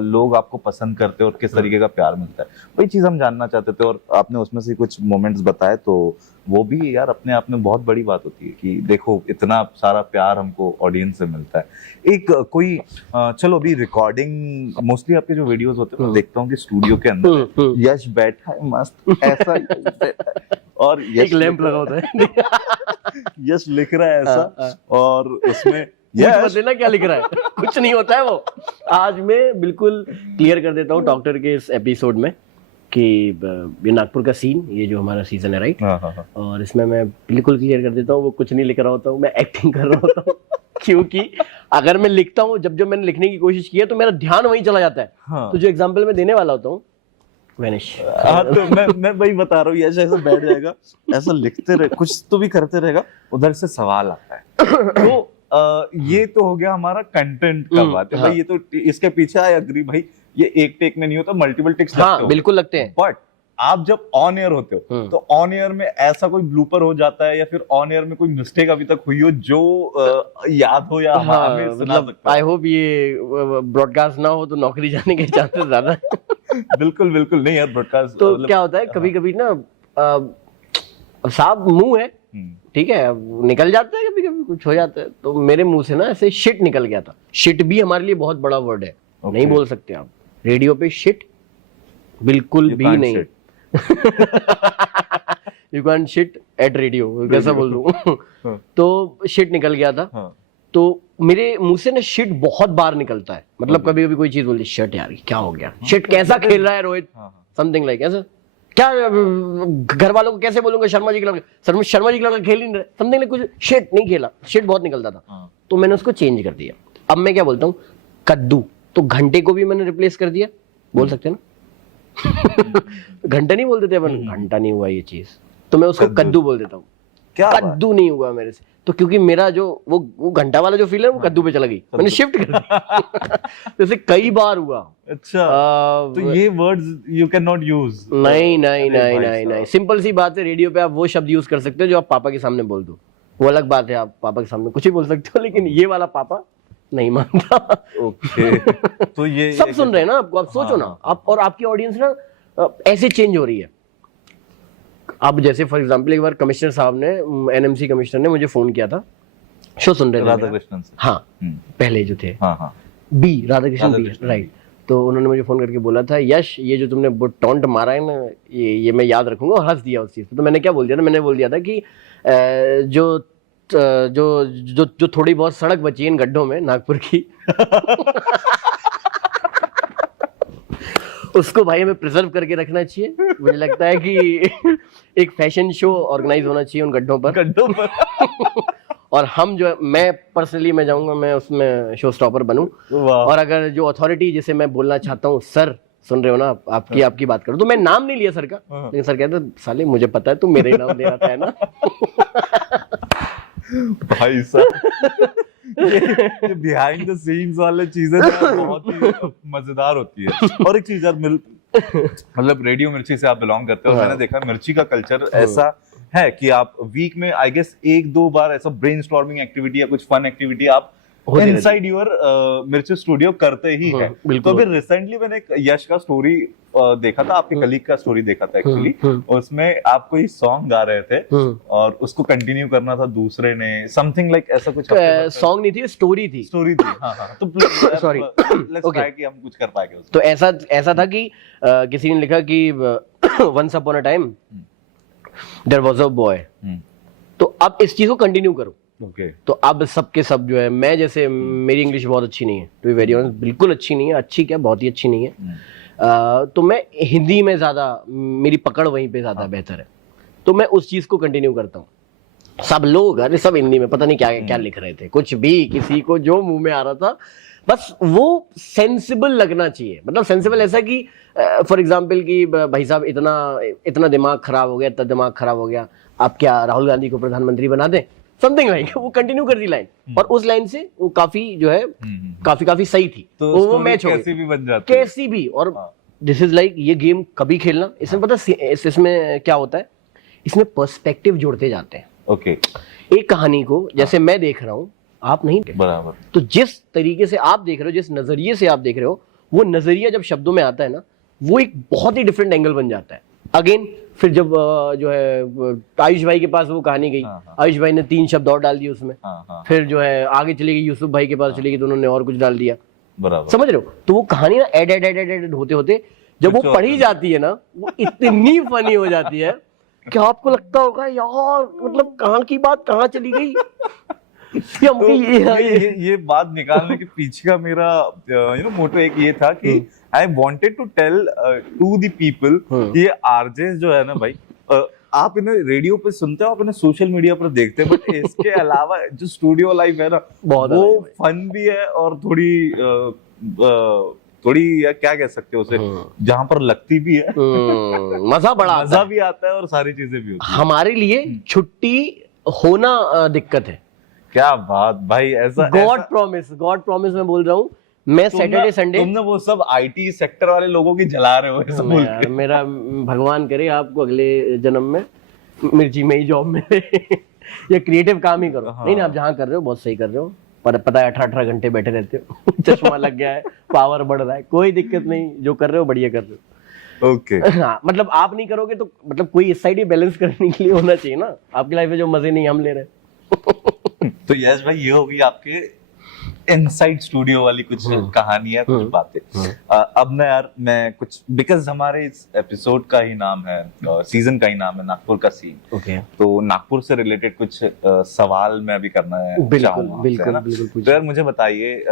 लोग आपको पसंद करते हैं और किस तरीके का प्यार मिलता है, वही चीज हम जानना चाहते थे। और आपने उसमें से कुछ मोमेंट्स बताए, तो वो भी यार अपने आप में बहुत बड़ी बात होती है कि देखो इतना सारा प्यार हमको ऑडियंस से मिलता है। एक कोई चलो अभी रिकॉर्डिंग, मोस्टली आपके जो वीडियोस होते हैं मैं देखता हूँ कि स्टूडियो के अंदर यश बैठा है मस्त ऐसा और यश लैंप लगा होता है, यश लिख रहा है ऐसा, और उसमें मत लेना क्या लिख रहा है, कुछ नहीं होता है वो। आज मैं बिल्कुल क्लियर कर देता हूँ डॉक्टर के इस एपिसोड में कि ये नागपुर का सीन, ये जो हमारा सीजन है राइट, और इसमें मैं बिल्कुल क्लियर कर देता हूँ वो कुछ नहीं लिख रहा होता हूँ, मैं एक्टिंग कर रहा होता हूँ। क्योंकि अगर मैं लिखता हूँ, जब मैंने लिखने की कोशिश की है तो मेरा ध्यान वहीं चला जाता है। तो जो एग्जाम्पल मैं देने वाला होता हूँ वैनिश। तो मैं वही बता रहा हूँ, ऐसा बैठ जाएगा, ऐसा लिखते रहे, कुछ तो भी करते रहेगा, उधर से सवाल आता है। तो ये तो हो गया हमारा कंटेंट का बात है भाई। ये तो इसके पीछे आई अग्री भाई, ये एक टेक में नहीं होता, मल्टीपल टेक्स लगते हो, बिल्कुल लगते हैं। बट आप जब ऑन एयर होते हो तो ऑन एयर में ऐसा कोई ब्लूपर हो जाता है या फिर ऑन एयर में कोई मिस्टेक अभी तक हुई हो जो याद हो या हमें सुना सकता है? आई होप ये ब्रॉडकास्ट ना हो तो नौकरी जाने के चांसेस ज्यादा है। बिल्कुल बिल्कुल नहीं यार, ब्रॉडकास्ट तो क्या होता है कभी कभी ना, साफ मुंह है ठीक है, निकल जाता है, कभी कभी कुछ हो जाता है। तो मेरे मुंह से ना ऐसे शिट निकल गया था। शिट भी हमारे लिए बहुत बड़ा वर्ड है, नहीं बोल सकते आप रेडियो पे शिट, बिल्कुल भी नहीं। You can shit at radio, कैसा बोल दूं। तो शिट निकल गया था। तो मेरे मुंह से ना शिट बहुत बार निकलता है। मतलब कभी कभी कोई चीज बोलती, शिट यार क्या हो गया, शिट कैसा खेल रहा है रोहित, समथिंग लाइक ऐसा, क्या घर वालों को कैसे बोलूंगा, शर्मा जी के लड़का, शर्मा जी के लड़का खेल नहीं रहे, समथिंग लाइक कुछ, शिट नहीं खेला, शिट बहुत निकलता था। तो मैंने उसको चेंज कर दिया। अब मैं क्या बोलता हूँ, कद्दू, तो घंटे को भी मैंने रिप्लेस कर दिया, बोल सकते हैं ना। घंटा नहीं बोलते थे अपन, घंटा नहीं हुआ ये चीज, तो मैं उसको कद्दू बोल देता हूँ। क्या कद्दू नहीं हुआ मेरे से। तो क्योंकि मेरा जो वो घंटा वाला जो फील है वो कद्दू पे चला गई, मैंने शिफ्ट कर दिया। जैसे कई बार हुआ। अच्छा, तो ये words you can not use. नहीं, सिंपल सी बात है, रेडियो पे आप वो शब्द यूज कर सकते हो जो आप पापा के सामने बोल दो, वो अलग बात है, आप पापा के सामने कुछ ही बोल सकते हो, लेकिन ये वाला पापा नहीं मानता। ओके तो ये सब सुन रहे हैं ना आपको, आप सोचो ना, आप और आपकी ऑडियंस ना ऐसे चेंज हो रही है। अब जैसे फॉर एग्जांपल एक बार कमिश्नर साहब ने, एनएमसी कमिश्नर ने मुझे फोन किया था, शो सुन रहे थे राधा कृष्णन से। हाँ, पहले जो थे, हाँ बी राधा कृष्णन, राइट। तो उन्होंने मुझे फोन करके बोला था, यश ये जो तुमने टॉन्ट मारा है ना, ये मैं याद रखूंगा, और हंस दिया उस चीज पे। तो मैंने क्या बोल दिया था, मैंने बोल दिया था कि जो जो जो जो थोड़ी बहुत सड़क बची है इन गड्ढों में नागपुर की उसको भाई हमें प्रिजर्व करके रखना चाहिए। मुझे लगता है कि एक फैशन शो ऑर्गेनाइज होना चाहिए उन गड्ढों पर और हम जो है, मैं पर्सनली मैं जाऊंगा, मैं उसमें शो स्टॉपर बनूं। और अगर जो अथॉरिटी जिसे मैं बोलना चाहता हूँ, सर सुन रहे हो ना, आपकी बात करो, तो मैं नाम नहीं लिया सर का, लेकिन सर कहते साले मुझे पता है तू मेरे नाम दे रहा था, है ना। भाई साहब ये बिहाइंड द सीन्स वाले चीजें बहुत ही मजेदार होती है। और एक चीज यार, मतलब रेडियो मिर्ची से आप बिलोंग करते हो, मैंने देखा मिर्ची का कल्चर ऐसा है कि आप वीक में आई गेस 1-2 बार ऐसा ब्रेनस्टॉर्मिंग एक्टिविटी या कुछ फन एक्टिविटी आप इनसाइड योर मिर्ची स्टूडियो करते ही है। तो अभी रिसेंटली मैंने एक यश का स्टोरी देखा था, आपके कलीग का स्टोरी देखा था एक्चुअली, उसमें आप कोई सॉन्ग गा रहे थे और उसको कंटिन्यू करना था दूसरे ने, समथिंग लाइक ऐसा कुछ। सॉन्ग नहीं थी, स्टोरी थी। हाँ। तो सॉरी, लेट्स ट्राई कि हम कुछ कर पाएंगे उसमें। तो ऐसा था कि किसी ने लिखा कि once upon a time there was a boy. तो अब इस चीज को कंटिन्यू करो। तो अब सबके सब जो है, मैं जैसे मेरी इंग्लिश बहुत अच्छी नहीं है, टू बी वेरी ऑनेस्ट, बिल्कुल अच्छी नहीं है, अच्छी क्या बहुत ही अच्छी नहीं है। तो मैं हिंदी में ज्यादा, मेरी पकड़ वहीं पे ज्यादा बेहतर है, तो मैं उस चीज को कंटिन्यू करता हूँ। सब लोग अरे सब हिंदी में पता नहीं क्या क्या लिख रहे थे, कुछ भी, किसी को जो मुंह में आ रहा था, बस वो सेंसिबल लगना चाहिए। मतलब सेंसिबल ऐसा कि फॉर एग्जाम्पल कि भाई साहब इतना दिमाग खराब हो गया, इतना दिमाग खराब हो गया, आप क्या राहुल गांधी को प्रधानमंत्री बना दें, समथिंग लाइक। वो कंटिन्यू कर दी लाइन, और उस लाइन से वो काफी जो है काफी सही थी, तो वो मैच हो कैसी भी बन जाती है, कैसी भी। और दिस इज लाइक ये गेम कभी खेलना, इसमें पता इसमें क्या होता है, इसमें पर्सपेक्टिव जोड़ते जाते हैं। ओके, एक कहानी को जैसे मैं देख रहा हूँ, आप नहीं, बराबर, तो जिस तरीके से आप देख रहे हो, जिस नजरिए से आप देख रहे हो, वो नजरिया जब शब्दों में आता है ना, वो एक बहुत ही डिफरेंट एंगल बन जाता है। अगेन फिर जब जो है आयुष भाई के पास वो कहानी गई, आयुष भाई ने 3 शब्द और डाल दिए उसमें, फिर जो है आगे चली गई, यूसुफ भाई के पास चली गई, तो उन्होंने और कुछ डाल दिया, बराबर, समझ रहे हो। तो वो कहानी ना एड होते होते जब वो पढ़ी जाती है ना, वो इतनी फनी हो जाती है कि आपको लगता होगा यार, मतलब कहाँ की बात कहाँ चली गई। तो ये बात निकालने के पीछे का मेरा मोटो एक ये था कि I wanted to tell to the people कि ये आरजेस जो है ना भाई, आप इन्हें रेडियो पे सुनते हो, आप इन्हें सोशल मीडिया पर देखते हैं, बट इसके अलावा जो स्टूडियो लाइफ है ना, वो फन भी है और थोड़ी या क्या कह सकते हो उसे, जहां पर लगती भी है, मजा भी आता है और सारी चीजें भी होती है। हमारे लिए छुट्टी होना दिक्कत है। क्या बात भाई, ऐसा गॉड प्रॉमिस मैं बोल रहा हूँ, मैं सैटरडे संडे, तुमने वो सब आईटी सेक्टर वाले लोगों की जला रहे हो ऐसा बोल के। मेरा भगवान करे आपको अगले जन्म में मिर्ची में ही जॉब मिले या क्रिएटिव काम ही करो। नहीं आप जहाँ कर रहे हो बहुत सही कर रहे हो, पर पता है 18 घंटे बैठे रहते हो चश्मा लग गया है, पावर बढ़ रहा है, कोई दिक्कत नहीं, जो कर रहे हो बढ़िया कर रहे हो। ओके हाँ, मतलब आप नहीं करोगे तो मतलब कोई इस साइड ही बैलेंस करने के लिए होना चाहिए ना, आपकी लाइफ में जो मजे नहीं हम ले रहे। तो यश भाई, ये होगी आपके इनसाइड स्टूडियो वाली कुछ कहानियां, कुछ बातें। अब ना यार मैं कुछ, बिकॉज हमारे इस एपिसोड का ही नाम है, सीजन का ही नाम है नागपुर का सीन, तो नागपुर से रिलेटेड कुछ सवाल मैं अभी करना चाहूंगा। तो यार मुझे बताइए,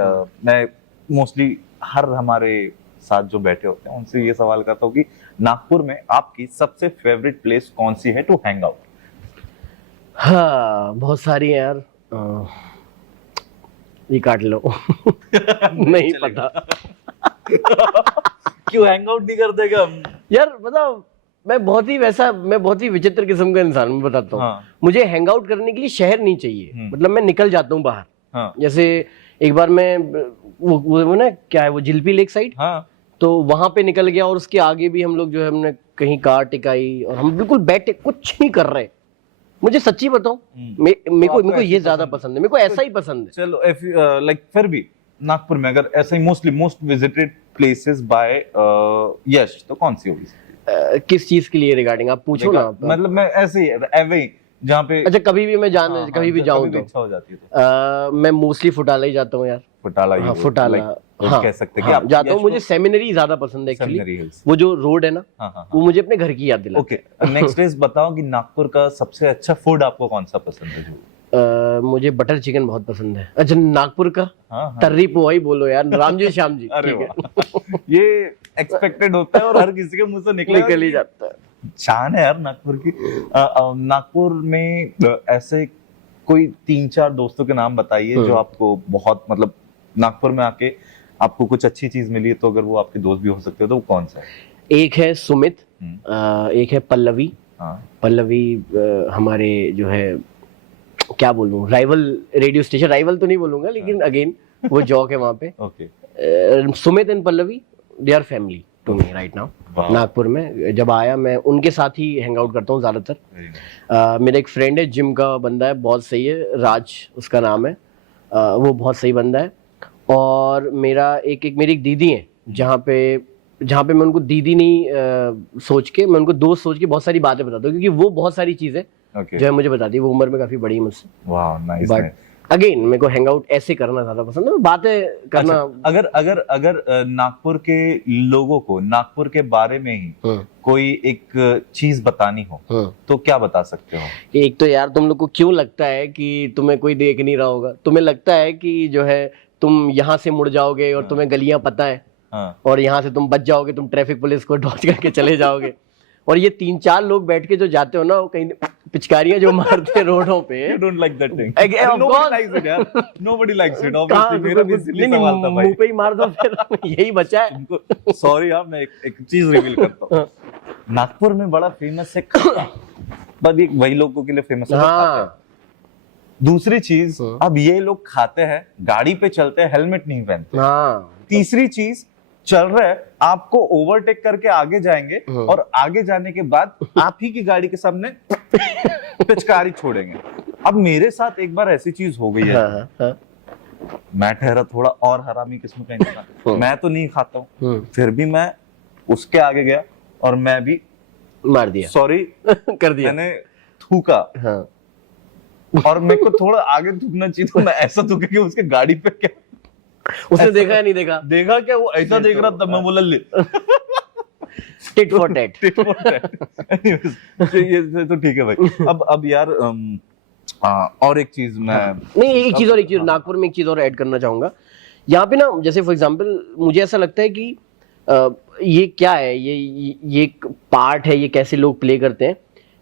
मैं मोस्टली हर हमारे साथ जो बैठे होते हैं उनसे ये सवाल करता हूँ कि नागपुर में आपकी सबसे फेवरेट प्लेस कौन सी है टू हैंग आउट? हाँ बहुत सारी है यार, ये काट लो नहीं पता क्यों हैंग आउट नहीं करते क्या? यार मतलब मैं बहुत ही विचित्र किस्म का इंसान, मैं बताता हूँ। हाँ। मुझे हैंग आउट करने के लिए शहर नहीं चाहिए, मतलब मैं निकल जाता हूँ बाहर। हाँ। जैसे एक बार मैं वो ना क्या है वो जिलपी लेक साइड, हाँ। तो वहां पे निकल गया और उसके आगे भी हम लोग जो है हमने कहीं कार टिकाई और हम बिल्कुल बैठे कुछ नहीं कर रहे। मुझे सच्ची बताऊं, मेरे को ये ज्यादा पसंद है, मेरे को ऐसा ही पसंद है। चलो लाइक फिर भी नागपुर में अगर ऐसा ही मोस्ट विजिटेड प्लेसेस बाय यश तो कौन सी होगी? किस चीज के लिए रिगार्डिंग आप पूछो ना। मतलब मैं ऐसे ही एवे जहाँ पे अच्छा कभी भी मैं कभी भी जाऊं तो इच्छा हो जाती है तो मैं मोस्टली फुटाला ही जाता हूँ यार। फुटाला हाँ, फुटाला हाँ, कह सकते हैं कि आप जाता हूँ। मुझे सेमिनरी ज्यादा पसंद है एक्चुअली, वो जो रोड है ना, वो मुझे अपने घर की याद दिलाता है। ओके, नेक्स्ट इज बताओ कि नागपुर का सबसे अच्छा फूड आपको कौन सा पसंद है? मुझे बटर चिकन बहुत पसंद है। अच्छा नागपुर का तर्री पोहा ही बोलो यार, राम जी श्याम जी। अरे वाह, ये एक्सपेक्टेड होता है और हर किसी के मुंह से निकल ही जाता है। शान है यार नागपुर की। नागपुर में ऐसे कोई 3-4 दोस्तों के नाम बताइए जो आपको बहुत मतलब नागपुर में आके आपको कुछ अच्छी चीज मिली है, तो अगर वो आपके दोस्त भी हो सकते हो तो वो कौन सा है? एक है सुमित, एक है पल्लवी। पल्लवी हमारे जो है क्या बोलूं, राइवल रेडियो स्टेशन, राइवल तो नहीं बोलूंगा लेकिन अगेन वो जॉक है वहां पे। Sumit and Pallavi they are family to me right now. Nagpur में जब आया मैं उनके साथ ही हैंग आउट करता हूँ ज्यादातर। मेरा एक फ्रेंड है, जिम का बंदा है, बहुत सही है, राज उसका नाम है, वो बहुत सही बंदा है। और मेरी एक दीदी है, जहाँ पे मैं उनको दीदी नहीं सोच के, मैं उनको दोस्त सोच के बहुत सारी बातें बताता हूँ, क्योंकि वो बहुत सारी चीजें जो है मुझे बताती है। वो उम्र में काफी बड़ी है मुझसे। वाह नाइस। बट अगेन मेरे को हैंग आउट ऐसे करना ज्यादा पसंद है, बातें करना। अच्छा, अगर नागपुर के लोगों को नागपुर के बारे में ही कोई एक चीज बतानी हो तो क्या बता सकते हो? एक तो यार तुम लोग को क्यों लगता है कि तुम्हें कोई देख नहीं रहा होगा? तुम्हें लगता है कि जो है तुम यहाँ से मुड़ जाओगे और तुम्हें गलियां पता है, और यहाँ से तुम बच जाओगे, तुम ट्रैफिक पुलिस को डॉज करके चले जाओगे। और ये 3-4 लोग बैठ के जो जाते हो ना, वो कहीं पिचकारियां जो मारते हैं रोडों पे। You don't like that thing. Nobody likes it यार. Nobody likes it. Obviously मेरा भी इसलिए सवाल था भाई। मुंह पे ही मार दो फिर, यही बचा है। Sorry यार, मैं एक चीज रिवील करता हूँ। नागपुर में बड़ा फेमस है खट्टा, बस एक वही लोगों के लिए फेमस है खाते हैं। दूसरी चीज, अब ये लोग खाते हैं, गाड़ी पे चलते हैं, हेलमेट नहीं पहनते। तीसरी चीज, चल रहे हैं, आपको ओवरटेक करके आगे जाएंगे और आगे जाने के बाद आप ही की गाड़ी के सामने पिचकारी छोड़ेंगे। अब मेरे साथ एक बार ऐसी चीज हो गई है। मैं ठहरा थोड़ा और हरामी किस्म का इंसान, मैं तो नहीं खाता हूँ, फिर भी मैं उसके आगे गया और मैं भी मार दिया, सॉरी कर दिया, मैंने थूका। और मेरे को थोड़ा आगे थूकना चाहिए, तो मैं ऐसा थूका कि उसके गाड़ी पे क्या उसने देखा या नहीं देखा? देखा क्या, वो ऐसा देख रहा था, मैं बोला ले टिट फॉर टैट। ये तो ठीक है भाई। अब यार और एक चीज मैं नहीं, एक चीज नागपुर में एक चीज और ऐड करना चाहूंगा। यहाँ पे ना, जैसे फॉर एग्जांपल मुझे ऐसा लगता है कि ये क्या है, ये एक पार्ट है, ये कैसे लोग प्ले करते हैं।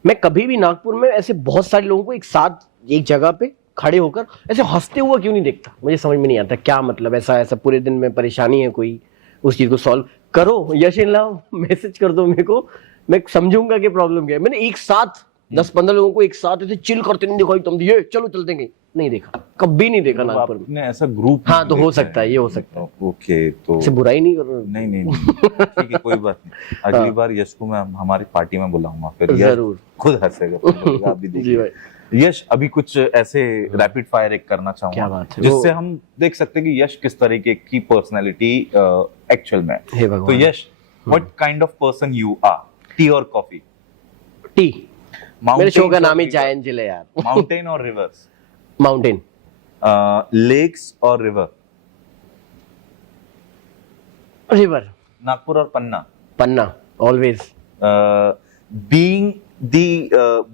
मैं कभी भी नागपुर में ऐसे बहुत सारे लोगों को एक साथ एक जगह पे खड़े होकर ऐसे हंसते हुआ क्यों नहीं देखता, मुझे समझ में नहीं आता क्या मतलब। ऐसा पूरे दिन में परेशानी है कोई, उस चीज को सॉल्व करो, यशीन लाओ, मैसेज कर दो मेरे को, मैं समझूंगा कि प्रॉब्लम क्या है। मैंने एक साथ 10-15 लोगों को एक साथ ऐसे चिल करते नहीं देखा, तुम ये चलो चलते गए, नहीं देखा, कभी नहीं देखा नागपुर में। ऐसा ग्रुप, हाँ तो हो सकता है, ये हो सकता है। ओके, तो इसे बुराई नहीं कर रहा। नहीं ठीक है, कोई बात नहीं। अगली बार यश को मैं हमारी पार्टी में बुलाऊंगा, फिर जरूर खुद हंसेगा। आप भी देखिए। यश, अभी कुछ ऐसे रैपिड फायर एक करना चाहूंगा जिससे हम देख सकते हैं कि यश किस तरीके की पर्सनालिटी एक्चुअल में। तो Yash, what kind of person you are? Tea और कॉफी? टी। मेरे शो का नाम ही चाय एंड चिल है यार। माउंटेन और रिवर्स? माउंटेन। लेक्स और रिवर? रिवर। नागपुर और पन्ना? पन्ना always.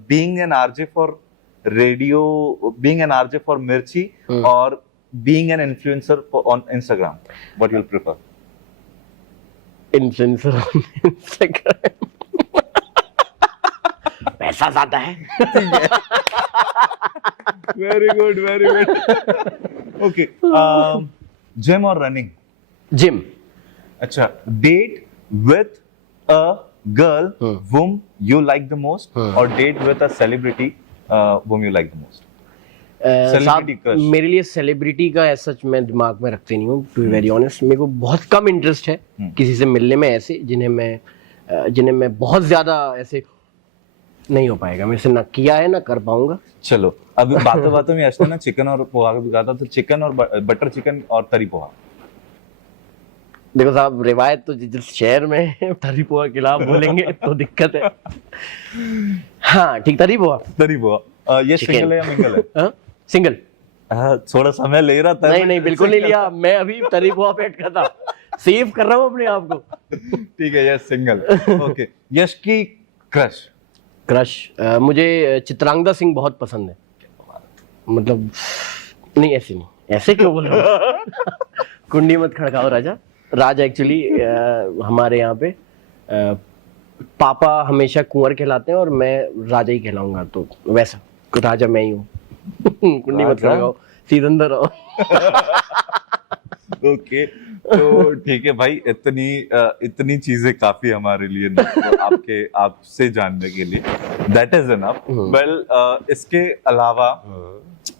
being an RJ for radio, being an RJ for Mirchi, or being an influencer on Instagram, what you'll prefer? Influencer on Instagram। पैसा ज्यादा है। Very good। Okay, gym और running? Gym। अच्छा, date with a girl whom you like the most or date with a celebrity whom you like the most? Celebrity crush. मेरे लिए celebrity का ऐसा मैं दिमाग में रखते नहीं हूँ, टू बी वेरी ऑनेस्ट। मेरे को बहुत कम इंटरेस्ट है किसी से मिलने में, ऐसे जिन्हें मैं बहुत ज्यादा ऐसे नहीं हो पाएगा मेरे से, ना किया है ना कर पाऊंगा। चलो अभी बातों बातों में यश ने ना चिकन और पोहा भी कहा था, तो चिकन और बटर चिकन और तरी पोहा। देखो साहब, रिवायत तो जिस शहर में है, तरी पोहा के खिलाफ बोलेंगे तो दिक्कत है। हाँ ठीक, तरी पोहा। ये सिंगल है या मिंगल है? सिंगल। थोड़ा समय ले रहा था। नहीं बिल्कुल नहीं लिया, मैं अभी तरी पोहा पे अटका था, सेव कर रहा हूँ अपने आप को। ठीक है, यश सिंगल। ओके, यश की क्रश। मुझे चित्रांगदा सिंह बहुत पसंद है। मतलब नहीं, ऐसे नहीं, ऐसे क्यों बोल रहा हूँ? कुंडी मत खड़काओ राज एक्चुअली हमारे यहाँ पे पापा हमेशा कुंवर कहलाते हैं और मैं राजा ही कहलाऊंगा, तो वैसा राजा मैं ही हूँ। कुंडी मत खड़काओ, सीधे अंदर आओ। ओके, तो ठीक है भाई, इतनी चीजें काफी हमारे लिए, तो आपसे जानने के लिए दैट इज इनफ। वेल, इसके अलावा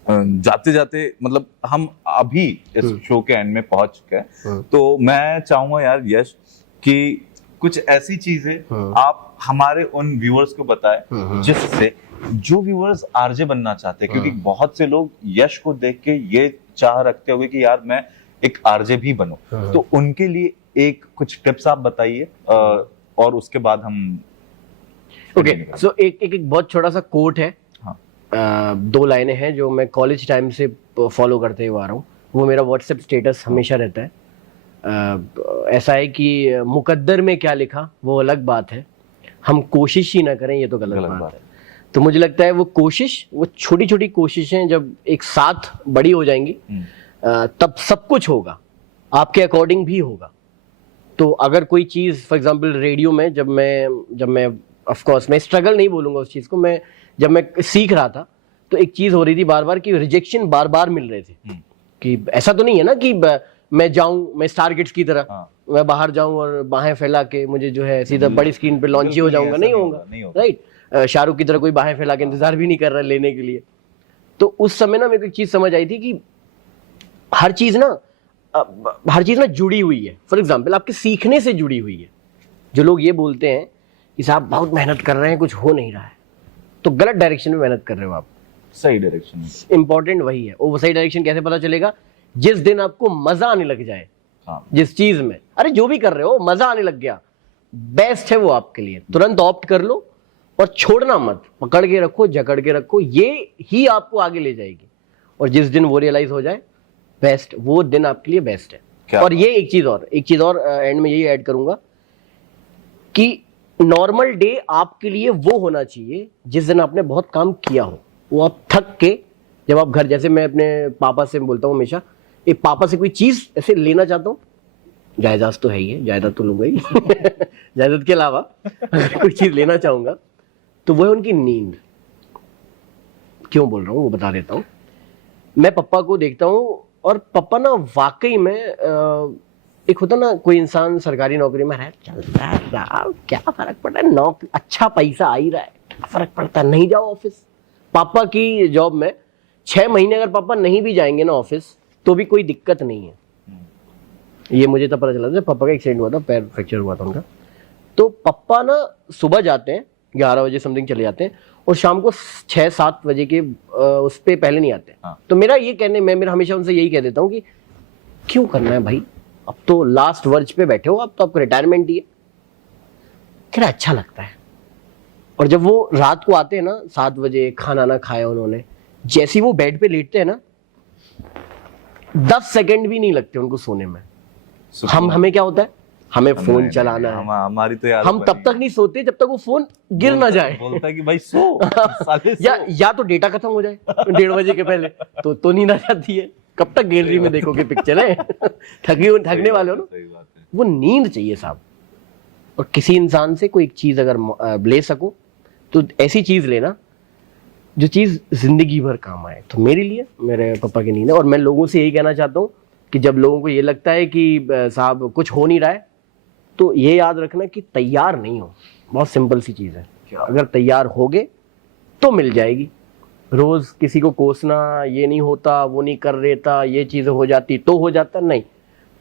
जाते जाते मतलब हम अभी इस शो के एंड में पहुंच चुके हैं, तो मैं चाहूंगा यार यश कि कुछ ऐसी चीजें आप हमारे उन व्यूअर्स को बताएं जिससे जो व्यूअर्स आरजे बनना चाहते हैं, क्योंकि बहुत से लोग यश को देख के ये चाह रखते होंगे कि यार मैं एक आरजे भी बनूं, तो उनके लिए एक कुछ टिप्स आप बताइए और उसके बाद हम ओके। सो एक बहुत छोटा सा कोट है, 2 लाइनें हैं जो मैं कॉलेज टाइम से फॉलो करते हुए आ रहा हूँ। वो मेरा व्हाट्सएप स्टेटस हमेशा रहता है। ऐसा है कि मुकद्दर में क्या लिखा वो अलग बात है, हम कोशिश ही ना करें ये तो गलत बात है। तो मुझे लगता है वो कोशिश, वो छोटी छोटी कोशिशें जब एक साथ बड़ी हो जाएंगी तब सब कुछ होगा, आपके अकॉर्डिंग भी होगा। तो अगर कोई चीज़ फॉर एग्जांपल रेडियो में जब मैं ऑफ कोर्स मैं स्ट्रगल नहीं बोलूँगा उस चीज़ को, जब मैं सीख रहा था तो एक चीज़ हो रही थी बार बार कि रिजेक्शन बार बार मिल रहे थे। कि ऐसा तो नहीं है ना कि मैं जाऊं, मैं स्टार किड्स की तरह मैं बाहर जाऊं और बाहें फैला के मुझे जो है सीधा बड़ी स्क्रीन पे लॉन्च ही हो जाऊंगा, नहीं होगा, राइट। शाहरुख की तरह कोई बाहें फैला के इंतजार भी नहीं कर रहा लेने के लिए। तो उस समय ना मेरे को एक चीज़ समझ आई थी कि हर चीज़ ना जुड़ी हुई है। फॉर एग्जाम्पल आपके सीखने से जुड़ी हुई है। जो लोग ये बोलते हैं कि साहब बहुत मेहनत कर रहे हैं कुछ हो नहीं रहा है, तो गलत डायरेक्शन में मेहनत कर रहे हो आप, सही डायरेक्शन में। इंपॉर्टेंट वही है। वो सही डायरेक्शन कैसे पता चलेगा? जिस दिन आपको मजा आने लग जाए जिस चीज में, अरे जो भी कर रहे हो मजा आने लग गया, बेस्ट है वो आपके लिए, तुरंत ऑप्ट कर लो और छोड़ना मत, पकड़ के रखो, जकड़ के रखो, ये ही आपको आगे ले जाएगी। और जिस दिन वो रियलाइज हो जाए बेस्ट, वो दिन आपके लिए बेस्ट है। और ये एक चीज और एंड में यही ऐड करूंगा कि नॉर्मल डे आपके लिए वो होना चाहिए जिस दिन आपने बहुत काम किया हो। वो आप थक के जब आप घर, जैसे मैं अपने पापा से बोलता हूँ हमेशा, एक पापा से कोई चीज ऐसे लेना चाहता हूँ, जायदाद तो है ही है, जायदाद तो लूंगा ही जायदाद के अलावा अगर कोई चीज लेना चाहूंगा तो वो है उनकी नींद। क्यों बोल रहा हूँ वो बता देता हूँ। मैं पप्पा को देखता हूँ और पप्पा ना वाकई में एक होता ना कोई इंसान सरकारी नौकरी में है, चल रहा क्या फर्क पड़ता है, नौकरी अच्छा पैसा आ ही रहा है, क्या फर्क पड़ता है, नहीं जाओ ऑफिस। पापा की जॉब में 6 महीने अगर पापा नहीं भी जाएंगे ना ऑफिस तो भी कोई दिक्कत नहीं है। ये मुझे तब पता चला था, पापा का एक्सीडेंट हुआ था, पैर फ्रैक्चर हुआ था उनका। तो पापा ना सुबह जाते हैं 11 बजे समथिंग चले जाते हैं और शाम को 6-7 बजे के उस पे पहले नहीं आते। तो मेरा ये कहने में, मेरा हमेशा उनसे यही कह देता हूँ कि क्यों करना है भाई, अब तो लास्ट वर्ज पे बैठे हो, अब तो आपको रिटायरमेंट ही है। क्या अच्छा लगता है। और जब वो रात को आते हैं ना 7 बजे, खाना ना खाया उन्होंने, जैसे वो बेड पे लेटते हैं ना 10 सेकंड भी नहीं लगते उनको सोने में। हमें क्या होता है, हमें फोन चलाना है, हमारी तो यार हम तब तक नहीं सोते जब तक वो फोन गिर ना जाए। बोलता है कि भाई सो या तो डेटा खत्म हो जाए 1:30 बजे के पहले, तो नींद आ जाती है। कब तक गैलरी में देखोगे पिक्चर है थकने वाले हो ना। वो नींद चाहिए साहब। और किसी इंसान से कोई एक चीज अगर ले सको तो ऐसी चीज लेना जो चीज जिंदगी भर काम आए। तो मेरे लिए मेरे पापा की नींद है। और मैं लोगों से यही कहना चाहता हूँ कि जब लोगों को ये लगता है कि साहब कुछ हो नहीं रहा है, तो ये याद रखना कि तैयार नहीं हो, बहुत सिंपल सी चीज़ है। अगर तैयार होगे तो मिल जाएगी। रोज किसी को कोसना, ये नहीं होता, वो नहीं कर देता, ये चीजें हो जाती तो हो जाता, नहीं,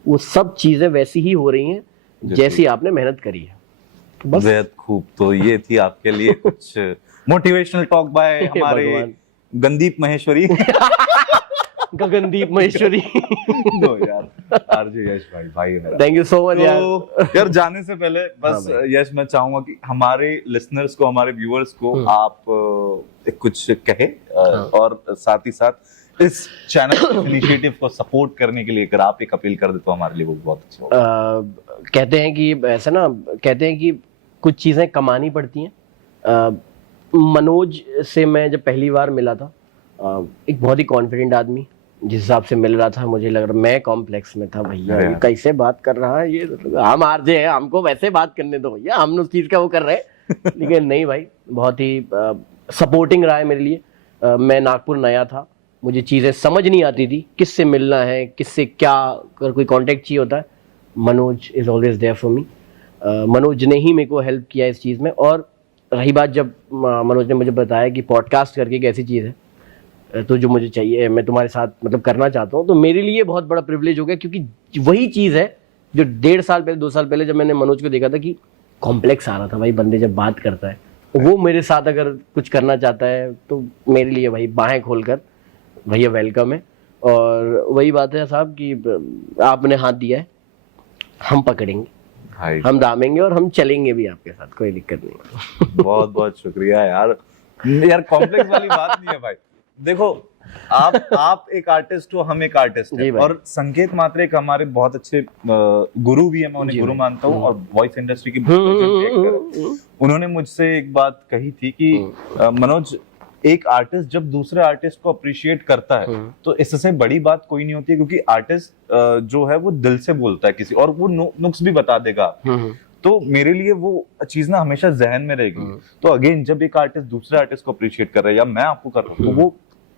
वो सब चीजें वैसी ही हो रही हैं जैसी आपने मेहनत करी है। तो बस बेहद खूब। तो ये थी आपके लिए कुछ मोटिवेशनल टॉक बाय हमारे गंदीप महेश्वरी गगनदीप महेश्वरी। नो यार, आरजे यश भाई है मेरा। थैंक यू सो मच यार। यार जाने से पहले बस यश मैं चाहूंगा कि हमारे लिसनर्स को, हमारे व्यूअर्स को आप कुछ कहे और साथ ही साथ इस चैनल इनिशिएटिव को सपोर्ट करने के लिए अगर आप एक अपील कर दे तो हमारे लिए वो बहुत अच्छा होगा। कहते हैं कि ऐसा ना, कहते हैं कि कुछ चीजें कमानी पड़ती हैं। मनोज से मैं जब पहली बार मिला था, एक बहुत ही कॉन्फिडेंट आदमी, जिस हिसाब से मिल रहा था मुझे लग रहा, मैं कॉम्प्लेक्स में था, भैया ये कैसे बात कर रहा है, ये हम आरजे हैं, हमको वैसे बात करने दो भैया, हम उस चीज का वो कर रहे हैं। लेकिन नहीं भाई, बहुत ही सपोर्टिंग रहा है मेरे लिए। मैं नागपुर नया था, मुझे चीजें समझ नहीं आती थी, किससे मिलना है, किससे क्या, अगर कोई कांटेक्ट चाहिए होता है, Manoj is always there for me. Manoj ने ही मेरे को हेल्प किया इस चीज़ में। और रही बात, जब मनोज ने मुझे बताया कि पॉडकास्ट करके एक ऐसी चीज़ है तो जो मुझे चाहिए, मैं तुम्हारे साथ मतलब करना चाहता हूँ, तो मेरे लिए बहुत बड़ा प्रिविलेज हो गया, क्योंकि वही चीज़ है जो 1.5 साल पहले 2 साल पहले जब मैंने मनोज को देखा था कि कॉम्प्लेक्स आ रहा था भाई, बंदे जब बात करता है, वो मेरे साथ अगर कुछ करना चाहता है तो मेरे लिए भाई बाहें खोलकर भैया वेलकम है। और वही बात है साहब कि आपने हाथ दिया है, हम पकड़ेंगे, हम दामेंगे और हम चलेंगे भी आपके साथ, कोई दिक्कत नहीं। बहुत बहुत शुक्रिया यार। कॉम्प्लेक्स वाली बात नहीं है भाई। देखो, आप एक आर्टिस्ट हो, हम एक आर्टिस्ट हैं, और संकेत मात्रे एक हमारे बहुत अच्छे गुरु भी है, मैं उन्हें गुरु मानता हूँ, और वॉइस इंडस्ट्री की उन्होंने मुझसे एक बात कही थी कि मनोज, एक आर्टिस्ट जब दूसरे आर्टिस्ट को अप्रिशिएट करता है तो इससे बड़ी बात कोई नहीं होती है, क्योंकि आर्टिस्ट जो है वो दिल से बोलता है किसी, और वो नुक्स भी बता देगा। तो मेरे लिए वो चीज ना हमेशा जहन में रहेगी। तो अगेन, जब एक आर्टिस्ट दूसरे आर्टिस्ट को अप्रिशिएट कर रहा है या मैं आपको कर रहा हूँ, तो वो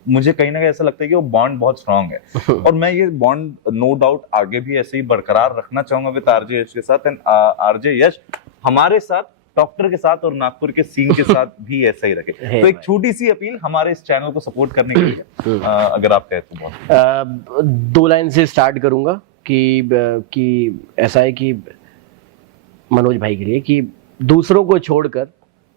मुझे कहीं ना कहीं ऐसा लगता है कि वो बॉन्ड बहुत स्ट्रांग है, और मैं ये बॉन्ड नो डाउट आगे भी ऐसे ही बरकरार रखना चाहूंगा विद आरजे यश के साथ। एंड आरजे यश हमारे साथ, डॉक्टर के साथ और नागपुर के सीन के साथ भी ऐसा ही रखे। तो एक छोटी सी अपील हमारे इस चैनल को सपोर्ट करने के लिए, अगर आप कहें तो। बहुत 2 लाइन से स्टार्ट करूंगा कि ऐसा है कि मनोज भाई के लिए कि दूसरों को छोड़कर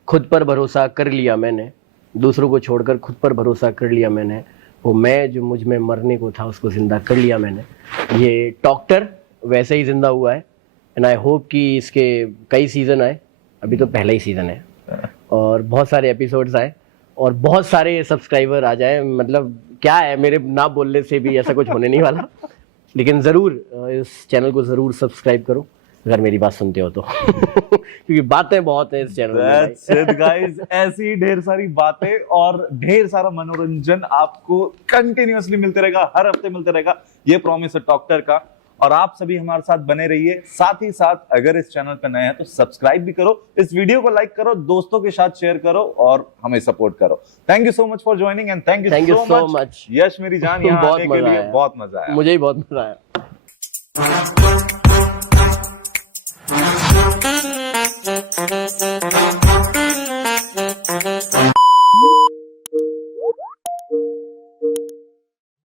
खुद पर भरोसा कर लिया मैंने, दूसरों को छोड़कर खुद पर भरोसा कर लिया मैंने, वो मैं जो मुझ में मरने को था उसको जिंदा कर लिया मैंने। ये डॉक्टर वैसे ही जिंदा हुआ है, एंड आई होप कि इसके कई सीजन आए, अभी तो पहला ही सीजन है, और बहुत सारे एपिसोड्स आए और बहुत सारे सब्सक्राइबर आ जाए। मतलब क्या है, मेरे ना बोलने से भी ऐसा कुछ होने नहीं वाला, लेकिन ज़रूर इस चैनल को ज़रूर सब्सक्राइब करो अगर मेरी बात सुनते हो तो। क्योंकि बातें बहुत है इस चैनल में। That's it guys, ऐसी ढेर सारी बातें और ढेर सारा मनोरंजन आपको कंटिन्यूअसली मिलते रहेगा, हर हफ्ते मिलते रहेगा, ये प्रॉमिस है डॉक्टर का। और आप सभी हमारे साथ बने रहिए। साथ ही साथ अगर इस चैनल पर नए हैं तो सब्सक्राइब भी करो, इस वीडियो को लाइक करो, दोस्तों के साथ शेयर करो और हमें सपोर्ट करो। Thank you so much for joining and thank you so much Yash मेरी जान, यहाँ आने के लिए बहुत मजा आया। मुझे ही बहुत मजा आया।